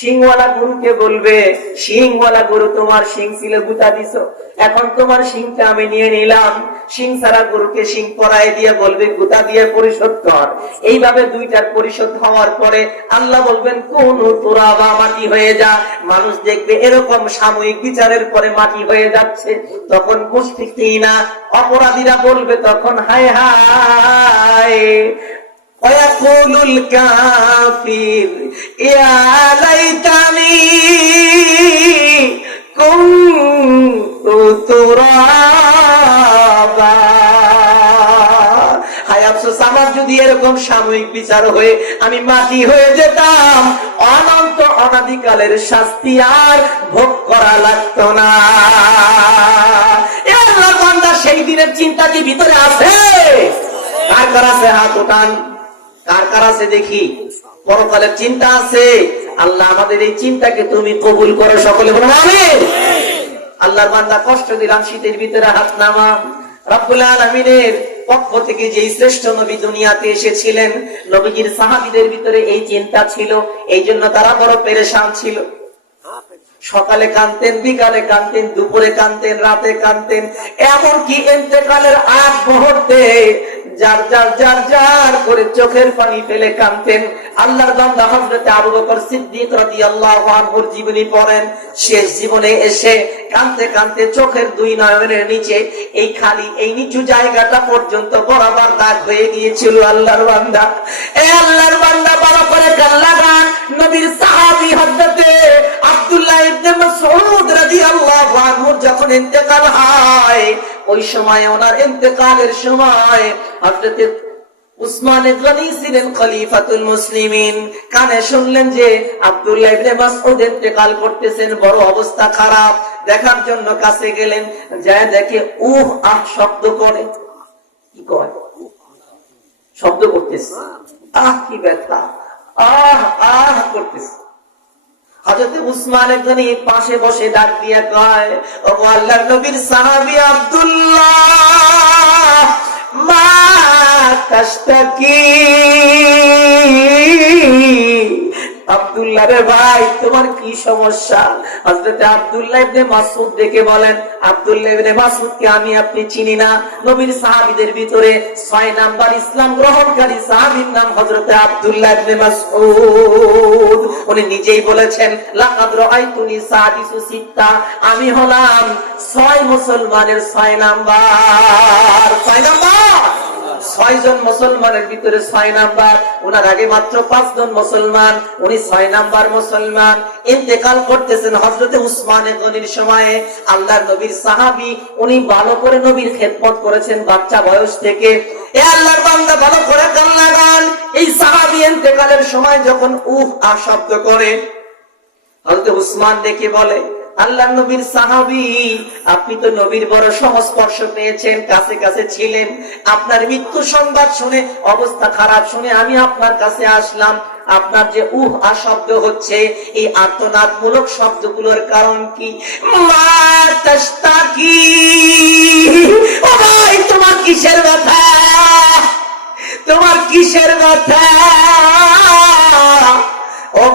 সিংওয়ালা গরুকে বলবে, সিংওয়ালা গরু, তোমার সিং ছিল, গুতা দিছো, এখন তোমার সিংটা আমি নিয়ে নিলাম। সিং ছাড়া গরুকে সিং পরায় দিয়ে বলবে, গুতা দিয়ে পরিশোধ কর। এইভাবে দুইটার পরিশোধ হওয়ার পরে আল্লাহ বলবেন, কোন তোরা বা মাটি হয়ে যা। মানুষ দেখবে এরকম সাময়িক বিচারের পরে মাটি হয়ে যাচ্ছে, তখন মুশফিকিনা, অপরাধীরা বলবে তখন, হায় হায়, ওয়ায়াকুলুল কাফির ইয়া লাইতানি কুনতু তুরাবা, হায় আফসোস, আমার যদি এরকম সাময়িক বিচার হয়ে আমি মাটি হয়ে যেতাম, অনন্ত অনাদিকালের শাস্তি আর ভোগ করা লাগতো না। আল্লাহর বান্দা, সেই দিনের চিন্তা কি ভিতরে আছে? কার কার আছে? হাত উঠান। কার কার আছে দেখি? পরকালের চিন্তা আছে? আল্লাহ আমাদের এই চিন্তাকে তুমি কবুল করো, সকলে বলুন আমিন। আল্লাহর বান্দা, কষ্ট দিলাম, শীতের ভিতরে হাত নামা। রব্বুল আলামিনের পক্ষ থেকে যে শ্রেষ্ঠ নবী দুনিয়াতে এসেছিলেন, নবীজির সাহাবীদের ভিতরে এই চিন্তা ছিল, এই জন্য তারা বড় পেরেশান ছিল। সকালে কাঁদতেন, বিকালে কাঁদতেন, দুপুরে কাঁদতেন, রাতে কাঁদতেন, এমনকি ইন্তেকালের আগ মুহূর্তে যার যার যার যার করে চোখের পানি ফেলে কাঁদতেন। আল্লাহর বান্দা হযরত আবু বকর সিদ্দিক রাদিয়াল্লাহু আনহুর জীবনী পড়েন, শেষ জীবনে এসে কাঁদতে কাঁদতে চোখের দুই নয়নের নিচে এই খালি এই নিচু জায়গাটা পর্যন্ত বরাবর দাগ হয়ে গিয়েছিল। আল্লাহর বান্দা, এই আল্লাহর বান্দা বড় করে গান লাগান। নবীর সাহাবী হযরত আব্দুল্লাহ ইবনে মাসউদ রাদিয়াল্লাহু আনহু যখন ইন্তেকাল হয়, ওই সময় ওনার ইন্তেকালের সময় হযরত উসমান গনি ছিলেন খলিফাতুল মুসলিমিন, কানে শুনলেন যে আব্দুল্লাহ ইবনে মাসউদ ইন্তেকাল করতেছেন, বড় অবস্থা খারাপ। দেখার জন্য কাছে গেলেন, যায় দেখে উহ আহ শব্দ করে। কি কয়? শব্দ করতেছে, আহ কি ব্যথা, আহ আহ করতেছে। হযরত উসমান গনি পাশে বসে ডাক দিয়া কয়, ও আল্লাহর নবীর সাহাবী আব্দুল্লাহ, মা তাশতাকি, আব্দুল্লাহ রে ভাই, তোমার কি সমস্যা? হযরত আব্দুল্লাহ ইবনে মাসউদ ডেকে বলেন, আব্দুল্লাহ ইবনে মাসউদকে আমি আপনি চিনি না? নবীর সাহাবীদের ভিতরে 6 নাম্বার ইসলাম গ্রহণকারী সাহাবীর নাম হযরত আব্দুল্লাহ ইবনে মাসউদ। উনি নিজেই বলেছেন, লাকাদ রাআইতুনি সাদিসু সিত্তা, আমি হলাম 6 মুসলমানের 6 নাম্বার। 6 নাম্বার, 6 জন মুসলমানের ভিতরে 6 নাম্বার। ওনার আগে মাত্র 5 জন মুসলমান, উনি 6 নাম্বার মুসলমান। ইন্তেকাল করতেছেন হযরত উসমান গনির সময়ে। আল্লাহর নবীর সাহাবী, উনি ভালো করে নবীর খেদমত করেছেন বাচ্চা বয়স থেকে। এ আল্লাহর বান্দা, ভালো করে কান লাগান। এই সাহাবী ইন্তেকালের সময় যখন উহ আহ শব্দ করে, হযরত উসমান ডেকে বলে, আল্লাহর নবীর সাহাবী, আপনি তো নবীর বড় সংস্পর্শ পেয়েছেন, কাছে কাছে ছিলেন, আপনার মৃত্যু সংবাদ শুনে, অবস্থা খারাপ শুনে আমি আপনার কাছে আসলাম। আপনার যে উহ আ শব্দ হচ্ছে, এই আর্তনাদমূলক শব্দগুলোর কারণ কি? মা তাশতাকি, ও ভাই, তোমার কিসের ব্যথা? তোমার কিসের ব্যথা?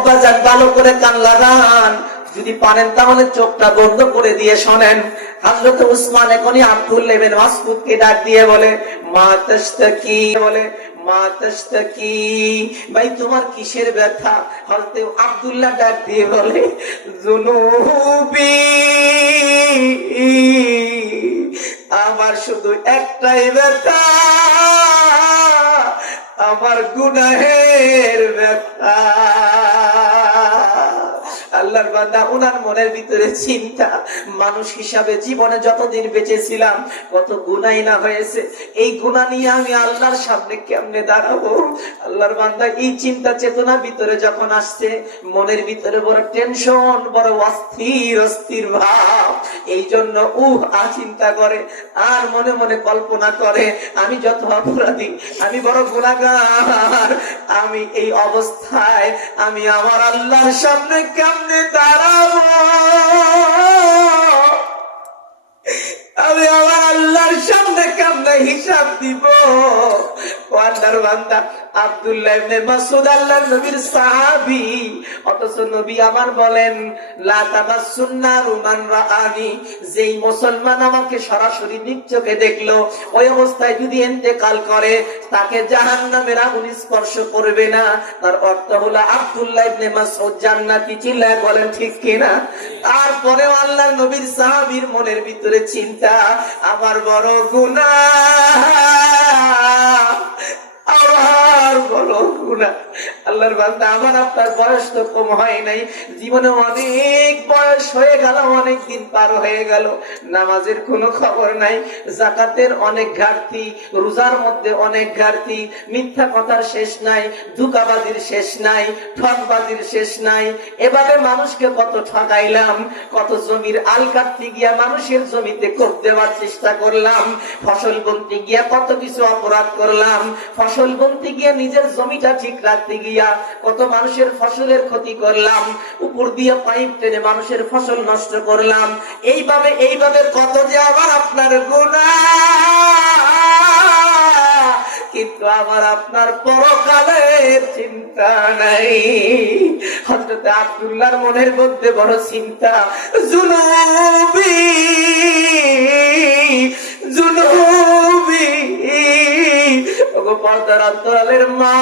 আব্বাজান ভালো করে কান লাগান, যদি পারেন তাহলে চোখটা বন্ধ করে দিয়ে শোনেন। হযরত উসমান এখনই আব্দুল্লাহ ইবনে মাসউদকে ডাক দিয়ে বলে, মা তাশতাকি, বলে মা তাশতাকি, ভাই তোমার কিসের ব্যথা? হযরত আব্দুল্লাহ ডাক দিয়ে বলে, যুনুবি, আমার শুধু একটাই ব্যথা, আমার গুনাহের ব্যথা। আল্লাহর বান্দা, ওনার মনের ভিতরে চিন্তা, মানুষ হিসাবে জীবনে যতদিন বেঁচে ছিলাম কত গুনাহ না হয়েছে, এই গুনাহ নিয়ে আমি আল্লাহর সামনে কেমনে দাঁড়াবো? আল্লাহর বান্দা, এই চিন্তা চেতনা ভিতরে যখন আসছে, মনের ভিতরে বড় টেনশন, বড় অস্থির অস্থির ভাব। এই জন্য আর চিন্তা করে, আর মনে মনে কল্পনা করে, আমি যত অপরাধী, আমি বড় গুনাহগার, আমি এই অবস্থায় আমি আমার আল্লাহর সামনে কেমনে দাঁড়াবো? আমি আমার আল্লাহর সামনে কেমনে হিসাব দিব? আল্লাহর বান্দা আব্দুল্লাহ ইবনে মাসউদ আল্লাহর নবীর সাহাবী, অথচ নবী আমার বলেন, লা তামাসসুন নারু মান রাআনি, যেই মুসলমান আমাকে সরাসরি নিজ চোখে দেখলো, ওই অবস্থায় যদি ইন্তেকাল করে, তাকে জাহান্নামের আগুন স্পর্শ করবে না। তার অর্থ হলো আব্দুল্লাহ ইবনে মাসউদ জান্নাতি। চিল্লায় বলেন ঠিক কিনা? তারপরেও আল্লাহর নবীর সাহাবীর মনের ভিতরে চিন্তা, আমার বড় গুনাহ, আমার বড় গুনাহ। আল্লাহর বান্দা, আমার আপনার বয়স তো কম হয় নাই, জীবনে অনেক বয়স হয়ে গেল, অনেক দিন পার হয়ে গেল, নামাজের কোনো খবর নাই, যাকাতের অনেক ঘাটতি, রোজার মধ্যে অনেক ঘাটতি, মিথ্যা কথার শেষ নাই, ধোঁকাবাজির শেষ নাই, ঠকবাজির শেষ নাই। এভাবে মানুষকে কত ঠকাইলাম, কত জমির আল কাটতে গিয়া মানুষের জমিতে কোপ দেওয়ার চেষ্টা করলাম, ফসল বুনতে গিয়া কত কিছু অপরাধ করলাম, ফসল বুনতে গিয়া নিজের জমিটা ঠিক রাখতে গিয়া কত মানুষের ফসলের ক্ষতি করলাম, উপর দিয়ে পাইপ টেনে মানুষের ফসল নষ্ট করলাম। এইভাবে কত যে আমার আপনার গুনাহ, কিন্তু আমার আপনার পরকালের চিন্তা নাই। হযরত আব্দুল্লাহর মনের মধ্যে বড় চিন্তা, যুনুবি যুনুবি। পর্দার অন্তরালের মা,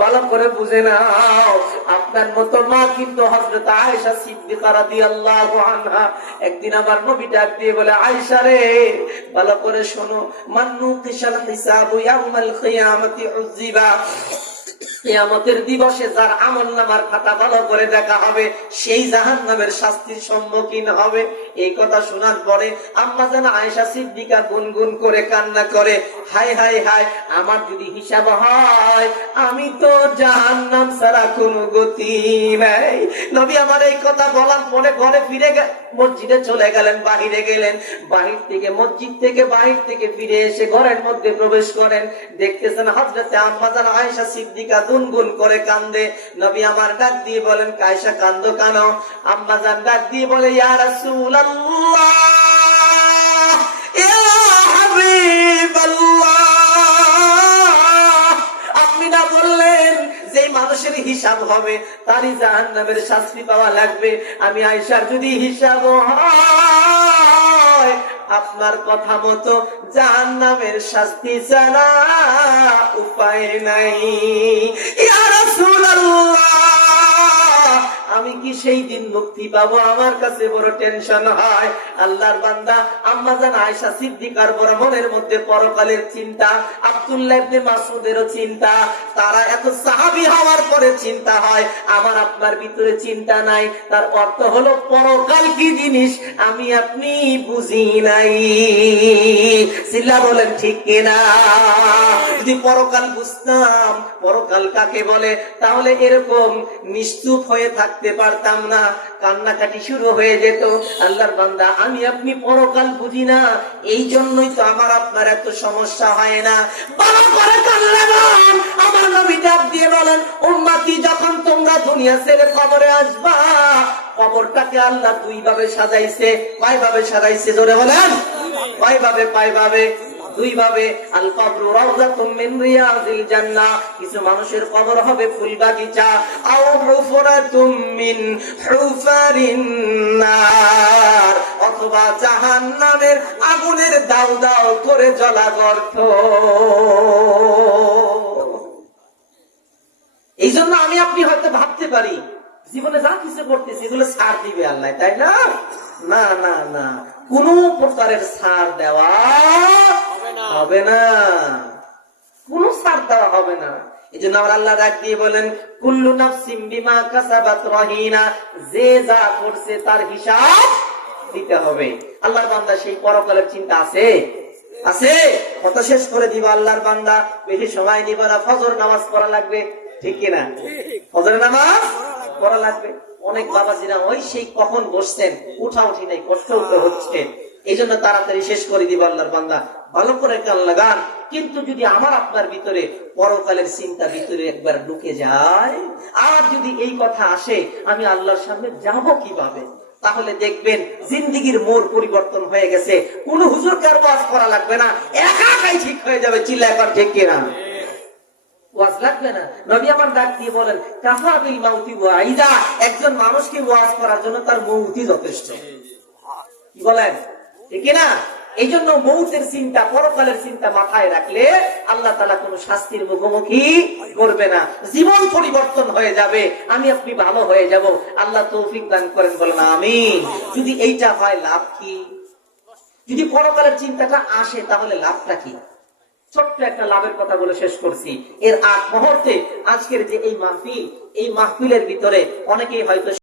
ভালো করে বুঝে নাও, আপনার মতো মা কিন্তু হযরত আয়েশা সিদ্দিকা রাদিয়াল্লাহু আনহা। একদিন আমার নবী ডাক দিয়ে বলে, আয়েশা রে, ভালো করে শোনো, মান নুকিশাল হিসাবু ইয়াউমাল কিয়ামাতি উযিবা, কিয়ামতের দিবসে যার আমলনামার খাতা ভালো করে দেখা হবে, সেই জাহান্নামের শাস্তির সম্মুখীন হবে। এই কথা শোনার পরে আম্মা জান আয়েশা সিদ্দিকা গুনগুন করে কান্না করে, হায় হায় হায়, আমার যদি হিসাব হয়, আমি তো জাহান্নাম ছাড়া কোনো গতি নাই। নবী আমার এই কথা বলার পরে ঘরে ফিরে মসজিদে চলে গেলেন, বাহিরে গেলেন, মসজিদ থেকে বাহির থেকে ফিরে এসে ঘরের মধ্যে প্রবেশ করেন, দেখতেছেন হযরতে আম্মা জান আয়েশা সিদ্দিকা গুনগুন করে কান্দে। নবী আমার ডাক দিয়ে বলেন, আয়েশা কান্দো কেন? আম্মা জান ডাক দিয়ে বলে, ইয়া রাসূলুল্লাহ, ইয়া হাবিবাল্লাহ, আপনি না বললেন যে মানুষের হিসাব হবে তারই জাহান্নামের শাস্তি পাওয়া লাগবে? আমি আয়েশার যদি হিসাব হয়, আপনার কথা মতো জাহান্নামের শাস্তি ছাড়া উপায় নাই। ইয়া রাসূলুল্লাহ, আমি কি সেই দিন মুক্তি পাবো? আমার কাছে বড় টেনশন হয়। আল্লাহর বান্দা আম্মা জান আয়েশা সিদ্দিকার বড় মনের মধ্যে পরকালের চিন্তা, আব্দুল্লাহ ইবনে মাসউদেরও চিন্তা। তারা এত সাহাবী হওয়ার পরে চিন্তা হয়, আমার আপনার ভিতরে চিন্তা নাই। তার অর্থ হলো পরকাল কি জিনিস আমি আপনি বুঝি নাই। সিল্লা বলেন ঠিক কিনা? যদি পরকাল বুঝতাম, পরকাল কাকে বলে, তাহলে এরকম নিশ্চুপ হয়ে থাকতে পারতাম না, কান্নাকাটি শুরু হয়ে যেত। আল্লাহর বান্দা, আমি আপনি পরকাল বুঝি না, এই জন্যই তো আমার আপনার এত সমস্যা হয় না। ভালো করে কান্নাগান আমার নবী ডাক দিয়ে বলেন, উম্মতি, যখন তোমরা দুনিয়া ছেড়ে কবরে আসবা, কবরটাকে আল্লাহ দুই ভাবে সাজাইছে। কয় ভাবে সাজাইছে? জোরে বলেন, কয় ভাবে? কয় ভাবে? দুই ভাবে, আল কবরু রাউযাতুম মিন রিয়াজিল জান্নাহ, কিছু মানুষের কবর হবে ফুল বাগিচা, আও হুফরাতুম মিন হুফারিন নার, অথবা জাহান্নামের আগুনের দাউ দাউ করে জ্বলা গর্ত। এই জন্য আমি আপনি হয়তো ভাবতে পারি জীবনে যা কিছু করতেছি এগুলো ছাড় দিবে আল্লাহ, তাই না? না না না, কোন প্রকারের ছাড় দেওয়া হবে না, কোন ছাড় দেওয়া হবে না। এই জন্য আমার আল্লাহ ডাক দিয়ে বলেন, কুল্লু নাফসিন বিমা কাসাবাত রাহিনা, যে যা করছে তার হিসাব দিতে হবে। আল্লাহর বান্দা সেই পরকালের চিন্তা আছে? আছে। কত শেষ করে দিব আল্লাহর বান্দা, বেশি সময় নিব না, ফজর নামাজ পড়া লাগবে, ঠিক কিনা? ফজরের নামাজ পড়া লাগবে। অনেক বাবাজিরা ওই সেই কখন বসছেন, উঠা উঠি নাই, কষ্ট হচ্ছে, এই জন্য তাড়াতাড়ি শেষ করে দিব আল্লাহর বান্দা, ভালো করে কান লাগান। কিন্তু যদি আমার আপনার ভিতরে পরকালের চিন্তা ভিতরে একবার ঢুকে যায়, আর যদি এই কথা আসে আমি আল্লাহর সামনে যাব কিভাবে, তাহলে দেখবেন জিন্দিগির মোড় পরিবর্তন হয়ে গেছে। কোন হুজুরকে আর ওয়াজ করা লাগবে না, একা একাই ঠিক হয়ে যাবে। চিল্লা এখন ঠিক কিনা? ওয়াজ লাগবে না। নবী আমার ডাক দিয়ে বলেন, কাফা বিল মাউতি ওয়াইদা, একজন মানুষকে ওয়াজ করার জন্য তার মৌতই যথেষ্ট। কি বলেন, ঠিক না? এই জন্য মৌতের চিন্তা, পরকালের চিন্তা মাথায় রাখলে আল্লাহ তাআলা কোন শাস্তির মুখোমুখি করবে না, জীবন পরিবর্তন হয়ে যাবে, আমি আপনি ভালো হয়ে যাব। আল্লাহ তৌফিক দান করেন, বলেন আমিন। যদি এইটা হয় লাভ কি? যদি পরকালের চিন্তাটা আসে তাহলে লাভটা কি? ছোট্ট একটা লাভের কথা বলে শেষ করছি। এর আগ মুহূর্তে আজকের যে এই মাহফিল, এই মাহফিলের ভিতরে অনেকেই হয়তো